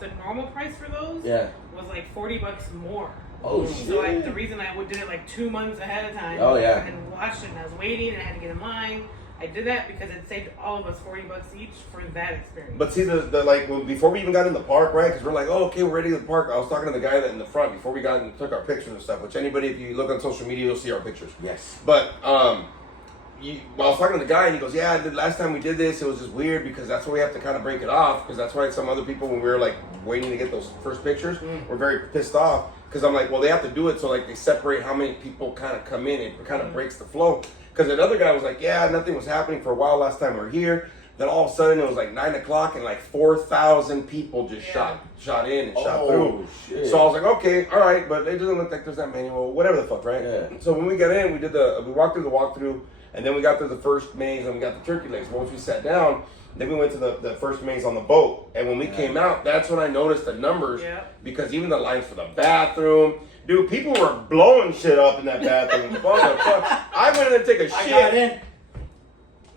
the normal price for those Yeah. was like $40 more. Oh, So shit. the reason I did it like 2 months ahead of time. Oh, yeah. And watched it, and I was waiting, and I had to get in line. I did that because it saved all of us $40 each for that experience. But see, the like before we even got in the park, right? Because we're like, oh, okay, we're ready to the park. I was talking to the guy that in the front before we got and took our pictures and stuff. Which anybody, if you look on social media, you'll see our pictures. Yes. But I was talking to the guy, and he goes, yeah, last time we did this, it was just weird because that's why we have to kind of break it off. Because that's why some other people, when we were like waiting to get those first pictures, were very pissed off. Because I'm like, well, they have to do it so like they separate how many people kind of come in. It kind of breaks the flow. Because that other guy was like, yeah, nothing was happening for a while last time we were here. Then all of a sudden it was like 9 o'clock and like 4,000 people just shot in and shot through. Shit. So I was like, okay, all right, but it doesn't look like there's that many. Well, whatever the fuck, right? Yeah. So when we got in, we walked through the walkthrough, and then we got through the first maze, and we got the turkey legs. Once we sat down, then we went to the first maze on the boat. And when we came out, that's when I noticed the numbers. Yeah. Because even the lines for the bathroom, dude, people were blowing shit up in that bathroom. What the fuck? I went in to take a I shit. got in.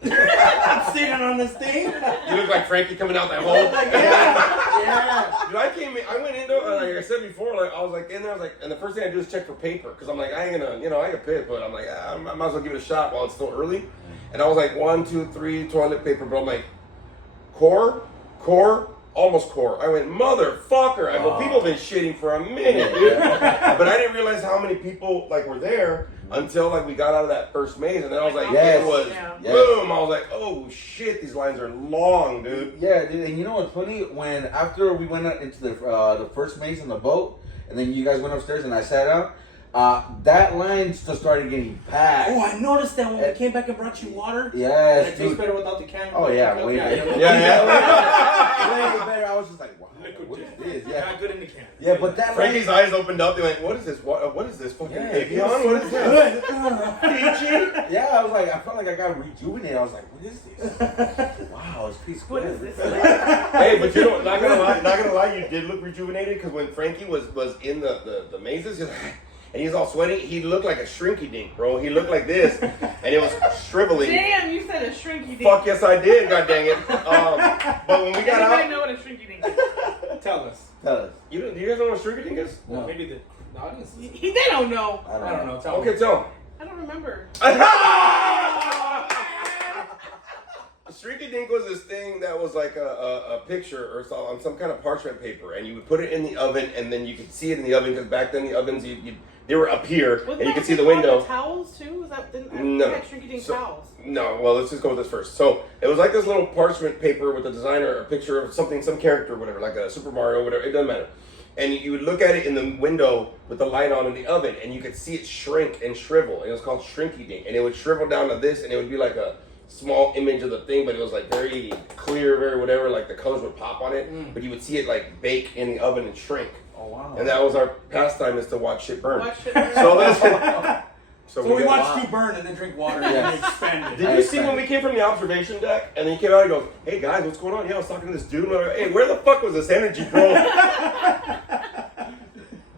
I'm sitting on this thing. You look like Frankie coming out that hole. Yeah. Dude, I went into like I said before, like I was like in there, I was like, and the first thing I do is check for paper because I'm like I ain't gonna, I get pit, but I'm like I might as well give it a shot while it's still early. And I was like 1, 2, 3 toilet paper, but I'm like core, almost core. I went motherfucker. I go, people have been shitting for a minute, dude. But I didn't realize how many people like were there until like we got out of that first maze, and then I was like, Yes. it was Yeah. boom. I was like, oh shit, these lines are long, dude. Yeah, dude, and you know what's funny? When after we went out into the first maze on the boat, and then you guys went upstairs and I sat out, That line just started getting packed. Oh, I noticed that when we came back and brought you water. And Yes, it tastes dude. better without the can. Oh yeah, way better. Yeah. Way better. I was just like, wow, what is this? Yeah, Not good in the can. yeah, but that Frankie's line, eyes opened up. They went, "What is this? What is this? Fucking Yeah, Avion? What is this?" yeah, I was like, I felt like I got rejuvenated. I was like, what is this? Wow, it's pretty What good. is this? Hey, but you know, not gonna lie, you did look rejuvenated because when Frankie was in the mazes, he was like, and he's all sweaty, he looked like a shrinky dink, bro. He looked like this, and it was shriveling. Damn, you said a shrinky dink. Fuck yes, I did. God dang it. But when we got Anybody out, know what a shrinky dink is? Tell us. Tell us. do you guys know what a shrinky dink is? No. Maybe the audience. They don't know. I I don't know. Tell Okay, me. tell him. I don't remember. A shrinky dink was this thing that was like a picture or so on some kind of parchment paper, and you would put it in the oven, and then you could see it in the oven because back then the ovens they were up here, Wasn't and you that could see the what they called window. Towels too? Was that didn't I No. had shrinky dink So- towels? No, well, let's just go with this first. So it was like this little parchment paper with a designer, a picture of something, some character, whatever, like a Super Mario, whatever. It doesn't matter. And you would look at it in the window with the light on in the oven, and you could see it shrink and shrivel. And it was called shrinky dink, and it would shrivel down to this, and it would be like a small image of the thing, but it was like very clear, very whatever. Like the colors would pop on it, but you would see it like bake in the oven and shrink. Oh wow. And that was our pastime, is to watch shit burn. Watch it. So that's So we got- watched you burn and then drink water and Yes. then expand Did it. you see when we came from the observation deck and then he came out and goes, "Hey guys, what's going on?" Yeah, I was talking to this dude. And I'm like, "Hey, where the fuck was this energy, bro?"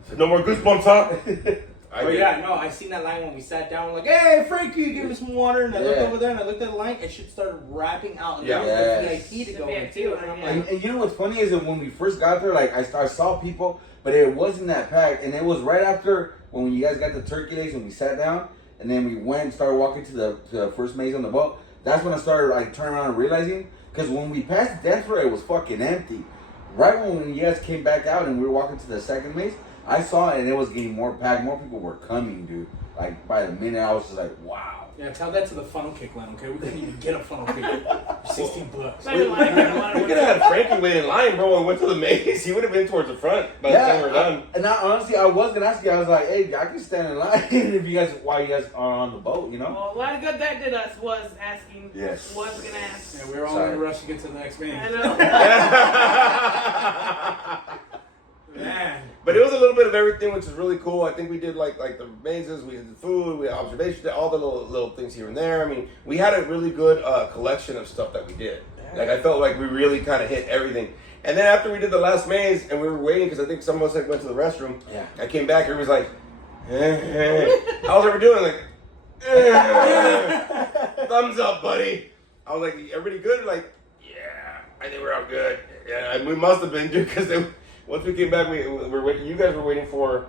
Said, "No more goosebumps, huh?" Oh yeah, no, I seen that line when we sat down. We're like, "Hey, Frankie, give me some water." And I looked Yeah. over there and I looked at the line, and shit started wrapping out. And Yeah. there was Yes. the VIP to The go VIP into, one, and I'm yeah. like, And you know what's funny is that when we first got there, like I saw people, but it wasn't that packed, and it was right after when you guys got the turkey legs and we sat down, and then we went and started walking to the first maze on the boat. That's when I started like turning around and realizing, because when we passed the dance floor, it was fucking empty. Right when you guys came back out and we were walking to the second maze, I saw it and it was getting more packed. More people were coming, dude. Like by the minute, I was just like, wow. "Yeah, tell that to the funnel kick line, okay? We couldn't even get a funnel kick. $16. Not gonna lie, I kinda wanna We watch could have had Frankie wait in line, bro, and went to the maze. He would have been towards the front by the time we were done. And honestly, I was gonna ask you. I was like, hey, I can stand in line if you guys, while you guys are on the boat, you know. Well, a lot of good that did us was asking. Yes. Was gonna ask. Yeah, we were all Sorry. in a rush to get to the next I man. know. Man. But it was a little bit of everything, which is really cool. I think we did like the mazes, we did the food, we had observation, all the little things here and there. I mean, we had a really good collection of stuff that we did. Like I felt like we really kind of hit everything. And then after we did the last maze and we were waiting because I think some of us like went to the restroom. Yeah. I came back and everybody's like, "How's everybody doing?" Like, "Thumbs up, buddy." I was like, "Everybody good?" Like, "Yeah, I think we're all good." Yeah, we must have been, dude, because once we came back, we were waiting. You guys were waiting for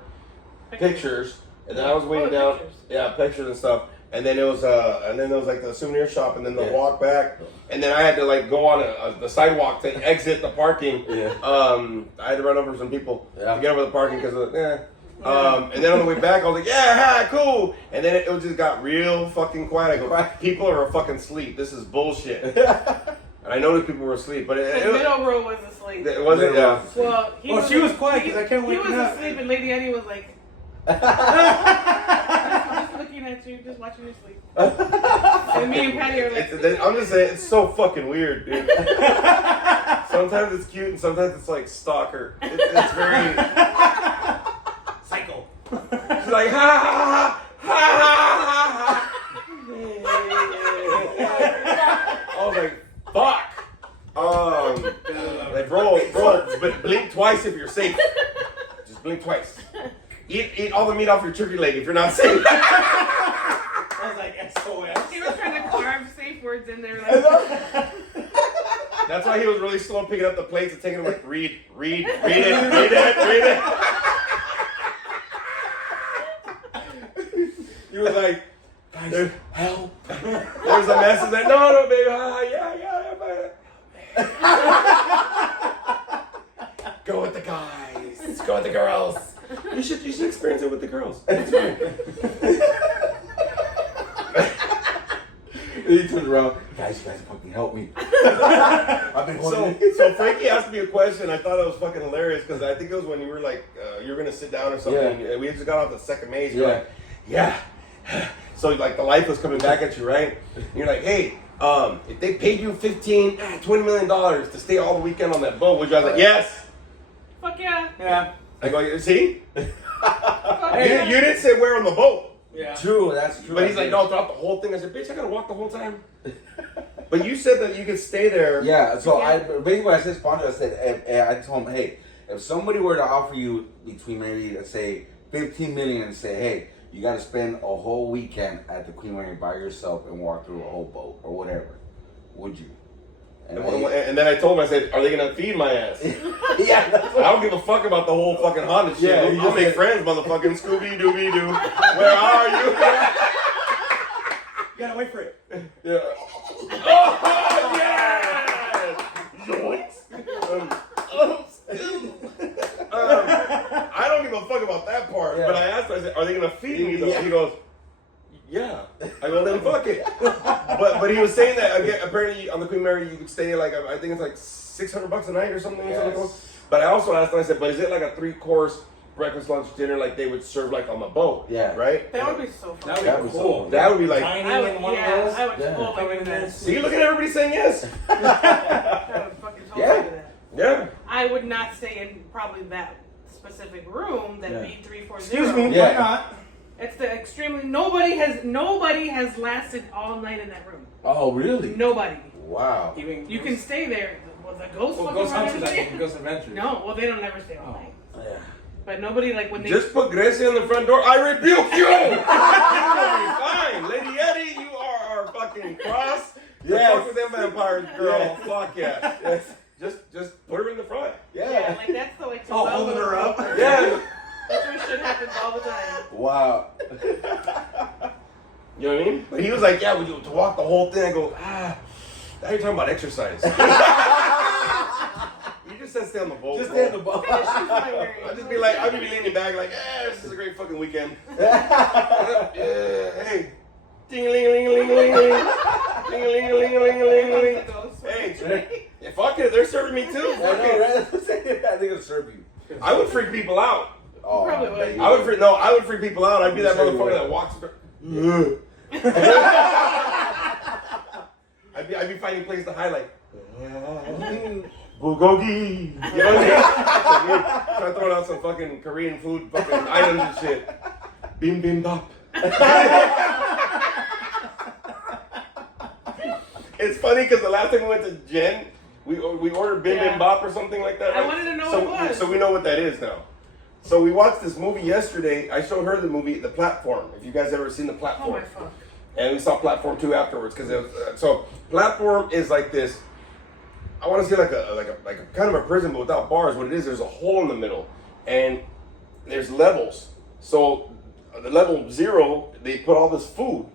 pictures, and then I was waiting down. Pictures. Yeah, pictures and stuff. And then it was there was like the souvenir shop, and then the Yeah. walk back, and then I had to like go on the sidewalk to exit the parking. Yeah. I had to run over some people Yeah. to get over the parking because of and then on the way back, I was like, "Yeah, hi, cool." And then it just got real fucking quiet. I go, "People are fucking asleep. This is bullshit." And I noticed people were asleep, but The it middle row was asleep. wasn't. Yeah. Well, Well, she was quiet 'cause I kept He waking was up. asleep, and Lady Eddie was like, just looking at you, just watching you sleep. And me and Patty are like, I'm just saying, it's so fucking weird, dude. Sometimes it's cute, and sometimes it's like stalker. It's very. Psycho. She's like, "Ha ha ha ha ha ha." I was like, "Fuck." Like, bro, but blink twice if you're safe. Just blink twice. Eat all the meat off your turkey leg if you're not safe. I was like, SOS. he was trying to carve safe words in there. Like, That's why he was really slow picking up the plates and taking them like, read it. He was like, "Guys, help." There's a message like, no, baby, yeah, go with the guys, go with the girls. You should experience it with the girls. It's fine. He turns around. Guys, you guys fucking help me. I've been holding it. So Frankie asked me a question. I thought it was fucking hilarious because I think it was when you were like, you were gonna sit down or something. Yeah. And we just got off the second maze. You're Yeah. like, yeah. So like the life was coming back at you, right? And you're like, hey, if they paid you $20 million to stay all the weekend on that boat, would you? I was like, yes. Fuck yeah. Yeah. I go, see? Fuck You yeah. didn't say where on the boat. Yeah. True, that's true. But he's like, no, throughout the whole thing. I said, bitch, I gotta walk the whole time. But you said that you could stay there. Yeah, so Yeah. I basically when I said sponsor, I said, I told him, hey, if somebody were to offer you between maybe, let's say, 15 million and say, hey, you got to spend a whole weekend at the Queen Mary by yourself and walk through a whole boat or whatever, would you? And then I told him, I said, are they gonna feed my ass? Yeah, that's I don't give a fuck about the whole fucking Honda shit. Yeah, I'll you just make said- friends, motherfucking Scooby Dooby Doo. Where are you? You gotta wait for it. Yeah. Oh, yes! Yoinks! I don't give a fuck about that part. Yeah. But I asked him, I said, are they gonna feed me though? Yeah. He goes, yeah. I go, then fuck it. But he was saying that again, apparently on the Queen Mary you could stay like, I think it's like $600 a night or something. Yes. Or something. But I also asked him, I said, but is it like a 3-course breakfast, lunch, dinner like they would serve like on the boat? Yeah. Right? That would be so fun. That That would was be cool. so- That would be like, Dining I would, in one yeah, of those. I would Yeah. totally do that. see, look at everybody saying yes. I would fucking totally Yeah. do that. Yeah. I would not stay in probably that specific room that Yeah. B340. Excuse me, Yeah. why not? It's the extremely nobody has lasted all night in that room. Oh, really? Nobody. Wow. Even You can stay there. Well, the ghost Well, fucking Ghost run Hunters, everything? like Ghost Adventures. No, well they don't never stay all Oh. night. Yeah. But nobody like when they Just put Grecia in the front door. I rebuke you. You'll be fine, Lady Eddie. You are our fucking cross. Yes. Fuck with them vampires, girl. Yes. Fuck yeah. Yes. Just put her in the front. yeah, like that's the like the Oh, level holding her up. Yeah. That's what shit happens all the time. Wow. You know what I mean? But he was like, yeah, would you to walk the whole thing? I go, now you're talking about exercise. You just said stay on the boat. Just bro. stay in the boat. I'd just be like, I'd be leaning back like, this is a great fucking weekend. Hey, ding-a-ling-a-ling-a-ling-a-ling. Ding-a-ling-a-ling-a-ling-a-ling. Hey, yeah, fuck it, they're serving me too. I Fuck know, it. right? They're gonna serve you. I would freak people out. Oh, Probably I would. bet you I would freak people out. I'd be that Sure you motherfucker would. that walks. I'd be finding places to highlight. Bulgogi. You know what I mean? Start throwing out some fucking Korean food fucking items and shit. Bim bim bop. It's funny because the last time we went to Jen, we ordered Bim Yeah. Bim Bop or something like that. I Right? wanted to know so, what it was. So we know what that is now. So we watched this movie yesterday. I showed her the movie, The Platform. If you guys ever seen The Oh Platform. my fuck. And we saw Platform 2 afterwards because so Platform is like this. I want to say like a kind of a prison but without bars. What it is, there's a hole in the middle, and there's levels. So the level 0, they put all this food,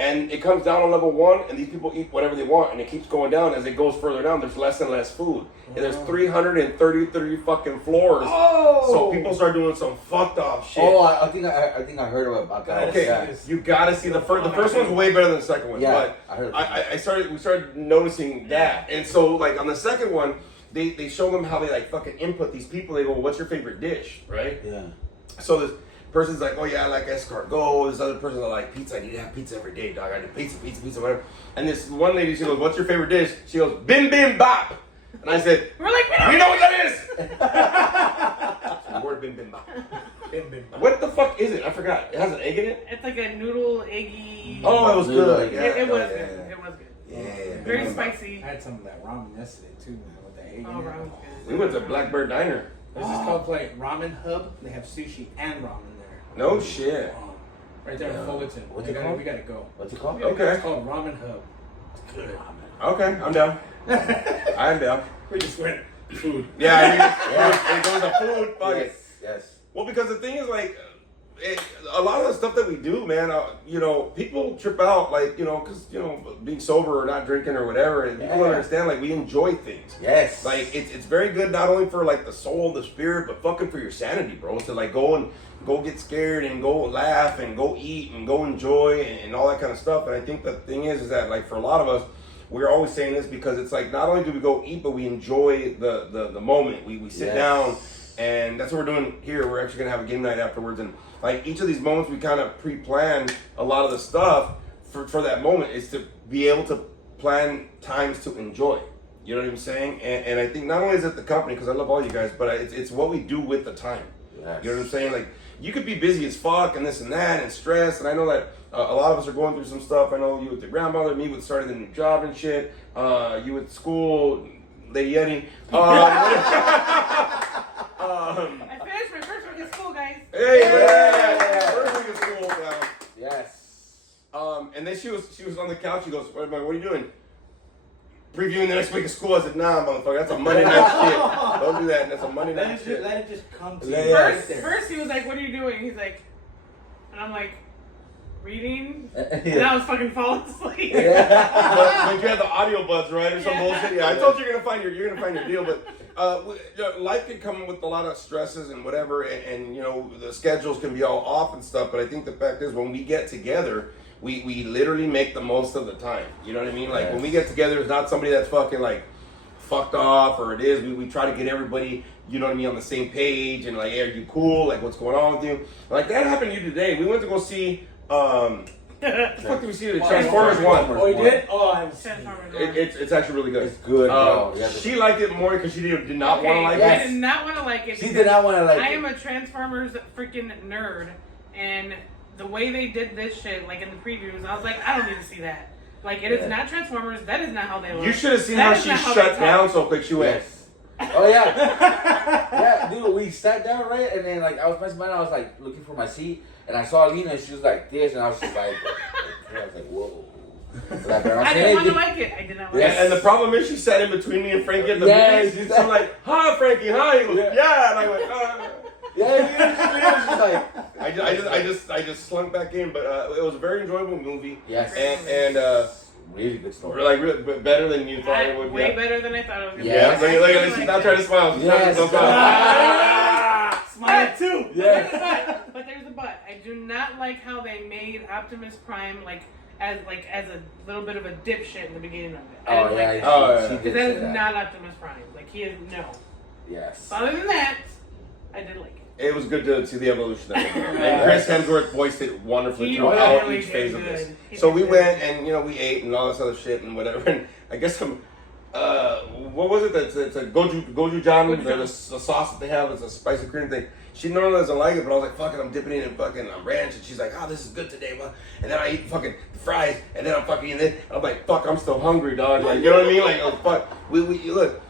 and it comes down on level 1, and these people eat whatever they want, and it keeps going down as it goes further down. There's less and less food, and there's 333 fucking floors. Oh! So people start doing some fucked up shit. Oh, I think I heard about that. Okay, Yeah. you gotta see the first. The first one's way better than the second one. Yeah, but I heard. we started noticing that, and so like on the second one, they show them how they like fucking input these people. They go, "What's your favorite dish?" Right? Yeah. So this person's like, "Oh yeah, I like escargot." This other person's like, "Pizza. I need to have pizza every day, dog. I do pizza, whatever." And this one lady, she goes, "What's your favorite dish?" She goes, "Bim bim bop." And I said, We're like, "We know what that is." The word bim bim bop. Bim, bim, bop. What the fuck is it? I forgot. It has an egg in it. it's like a noodle eggy. Oh, it was good. Yeah, it was yeah, good. yeah. It was good. Yeah. Very spicy. I had some of that ramen yesterday too, man, with the egg Oh, in it. ramen's We good. went to Blackbird Diner. This is called like Ramen Hub. They have sushi and ramen there. No shit. Right there in Fullerton. What's We it gotta- called? We gotta go. What's it called? Okay. It's called Ramen Hub. Good ramen. Okay, I'm down. I am down. We just went food. Yeah, I mean, it goes to food. Fuck it. Yes. Yes. Well, because the thing is, like, a lot of the stuff that we do, man, you know, people trip out, like, you know, because, you know, being sober or not drinking or whatever, and people don't understand, like, we enjoy things. Yes. Like, it's very good not only for, like, the soul, the spirit, but fucking for your sanity, bro. To, like, go get scared and go laugh and go eat and go enjoy and all that kind of stuff. And I think the thing is that, like, for a lot of us, we're always saying this because it's like, not only do we go eat, but we enjoy the moment. We sit down, and that's what we're doing here. We're actually going to have a game night afterwards. And, like, each of these moments, we kind of pre-plan a lot of the stuff for that moment is to be able to plan times to enjoy. You know what I'm saying? And I think not only is it the company, because I love all you guys, but it's what we do with the time. Yes. You know what I'm saying? Like, you could be busy as fuck and this and that and stressed. And I know that a lot of us are going through some stuff. I know you with your grandmother, me with starting a new job and shit. You with school, Lady Yeti. I finished my first week of school, guys. Hey, Yeah. first week of school now. Yes. And then she was on the couch. She goes, "What are you doing?" Previewing the next week of school. I said, "Nah, motherfucker, that's a Monday night shit. Don't do that. That's a Monday night shit." Let it just come to you. Yeah. Right there. First he was like, "What are you doing?" He's like, and I'm like, "Reading." And Yeah. I was fucking falling asleep. But you had the audio buds, right, or some bullshit. Yeah, I told you you're gonna find your deal, but life can come with a lot of stresses and whatever, and you know the schedules can be all off and stuff. But I think the fact is, when we get together, we literally make the most of the time. You know what I mean? Like when we get together, it's not somebody that's fucking like fucked off, or it is. We try to get everybody, you know what I mean, on the same page and like, hey, are you cool? Like, what's going on with you? Like that happened to you today. We went to go see. What the fuck did we see? The Transformers 1. Oh, you did? Oh, I was. Transformers. It's actually really good. It's good, bro. She liked it more because she did not want to like Yes. I did not want to like it. She because did not want to like I it. am a Transformers freaking nerd, and the way they did this shit, like in the previews, I was like, I don't need to see that. Like, it is not Transformers. That is not how they look. You should have seen That how is she not how shut they down talk. so quick. She went. Yes. Oh yeah. Yeah, dude, we sat down, right? And then like I was messing around, I was like looking for my seat, and I saw Alina, and she was like this, and I was just like, I was like, whoa. Like, I didn't want to like it. I did not like Yes. it. And the problem is she sat in between me and Frankie at the Yes, movies. So I'm like, hi, Frankie, hi. He goes, yeah. And I went, Yeah, I just slunk back in, but it was a very enjoyable movie. Yes. And really good story. like really better than you thought it would be. Way better than I thought it was going to Yes. be. Yeah, look at this. She's not trying to smile. She's Yes. trying to smile. Smile too. Yeah. But there's a but. I do not like how they made Optimus Prime as a little bit of a dipshit in the beginning of it. I Oh didn't yeah, like Oh, yeah. she because did that say is that. not Optimus Prime. Like, he is no. Yes. But other than that, I did like it. It was good to see the evolution of it. And Chris Hemsworth voiced it wonderfully He throughout really each did phase of good. this. He So did we good. went and, you know, we ate and all this other shit and whatever. And I guess some, what was it? It's a gochujang, the sauce that they have. It's a spicy cream thing. She normally doesn't like it, but I was like, fuck it, I'm dipping it in fucking ranch. And she's like, oh, this is good today, man. And then I eat fucking the fries, and then I'm fucking eating it. I'm like, fuck, I'm still hungry, dog. Like, you know what I mean? Like, oh, fuck. We look.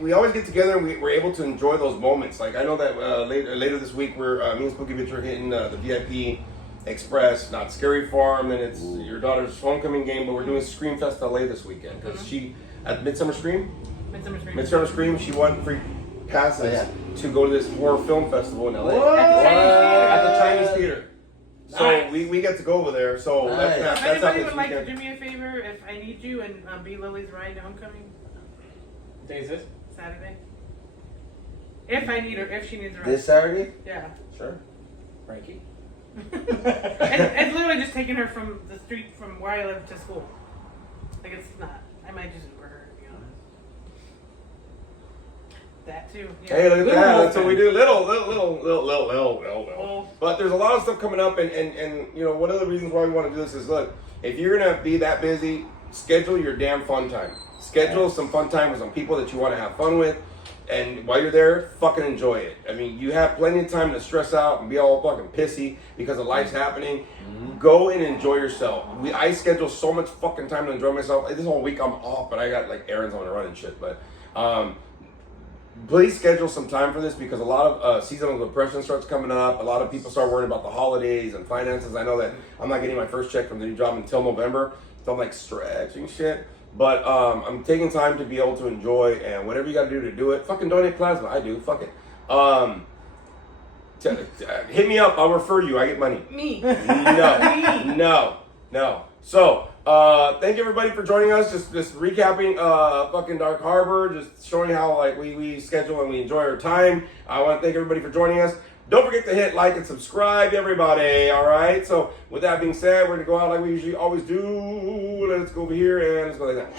We always get together and we're able to enjoy those moments. Like I know that later this week me and Spooky Bitch are hitting the VIP Express, not Scary Farm, and it's your daughter's homecoming game, but we're doing Scream Fest LA this weekend because she at Midsummer Scream, she won free passes to go to this horror film festival in LA at the Chinese Theater. So Nice. we get to go over there. So Nice. that's If anybody happening would this like to weekend. do me a favor, if I need you and be Lily's ride to homecoming Day is this? Saturday. If I need her, if she needs a ride. This Saturday? Yeah. Sure. Frankie. It's literally just taking her from the street from where I live to school. Like, it's not. I might just Uber her, to be honest. That too. Yeah. Hey, look at Little that. Wolf That's what we do. Little. Well, But there's a lot of stuff coming up, and you know, one of the reasons why we want to do this is, look, if you're gonna be that busy, schedule your damn fun time. Schedule some fun time with some people that you want to have fun with, and while you're there, fucking enjoy it. I mean, you have plenty of time to stress out and be all fucking pissy because of life's happening. Go and enjoy yourself. I schedule so much fucking time to enjoy myself. This whole week I'm off, but I got like errands I want to run and shit. But please schedule some time for this because a lot of seasonal depression starts coming up. A lot of people start worrying about the holidays and finances. I know that I'm not getting my first check from the new job until November, so I'm like stretching shit. But I'm taking time to be able to enjoy, and whatever you got to do it. Fucking donate plasma. I do. Fuck it. Hit me up. I'll refer you. I get money. Me. No. So, thank you everybody for joining us. Just recapping fucking Dark Harbor, just showing how like we schedule and we enjoy our time. I want to thank everybody for joining us. Don't forget to hit like and subscribe, everybody. All right. So, with that being said, we're gonna go out like we usually always do. Let's go over here and let's go like that.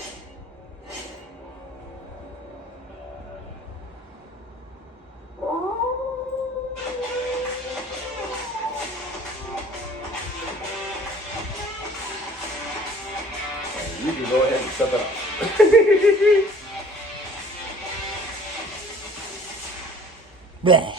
You can go ahead and set that up. Bleh.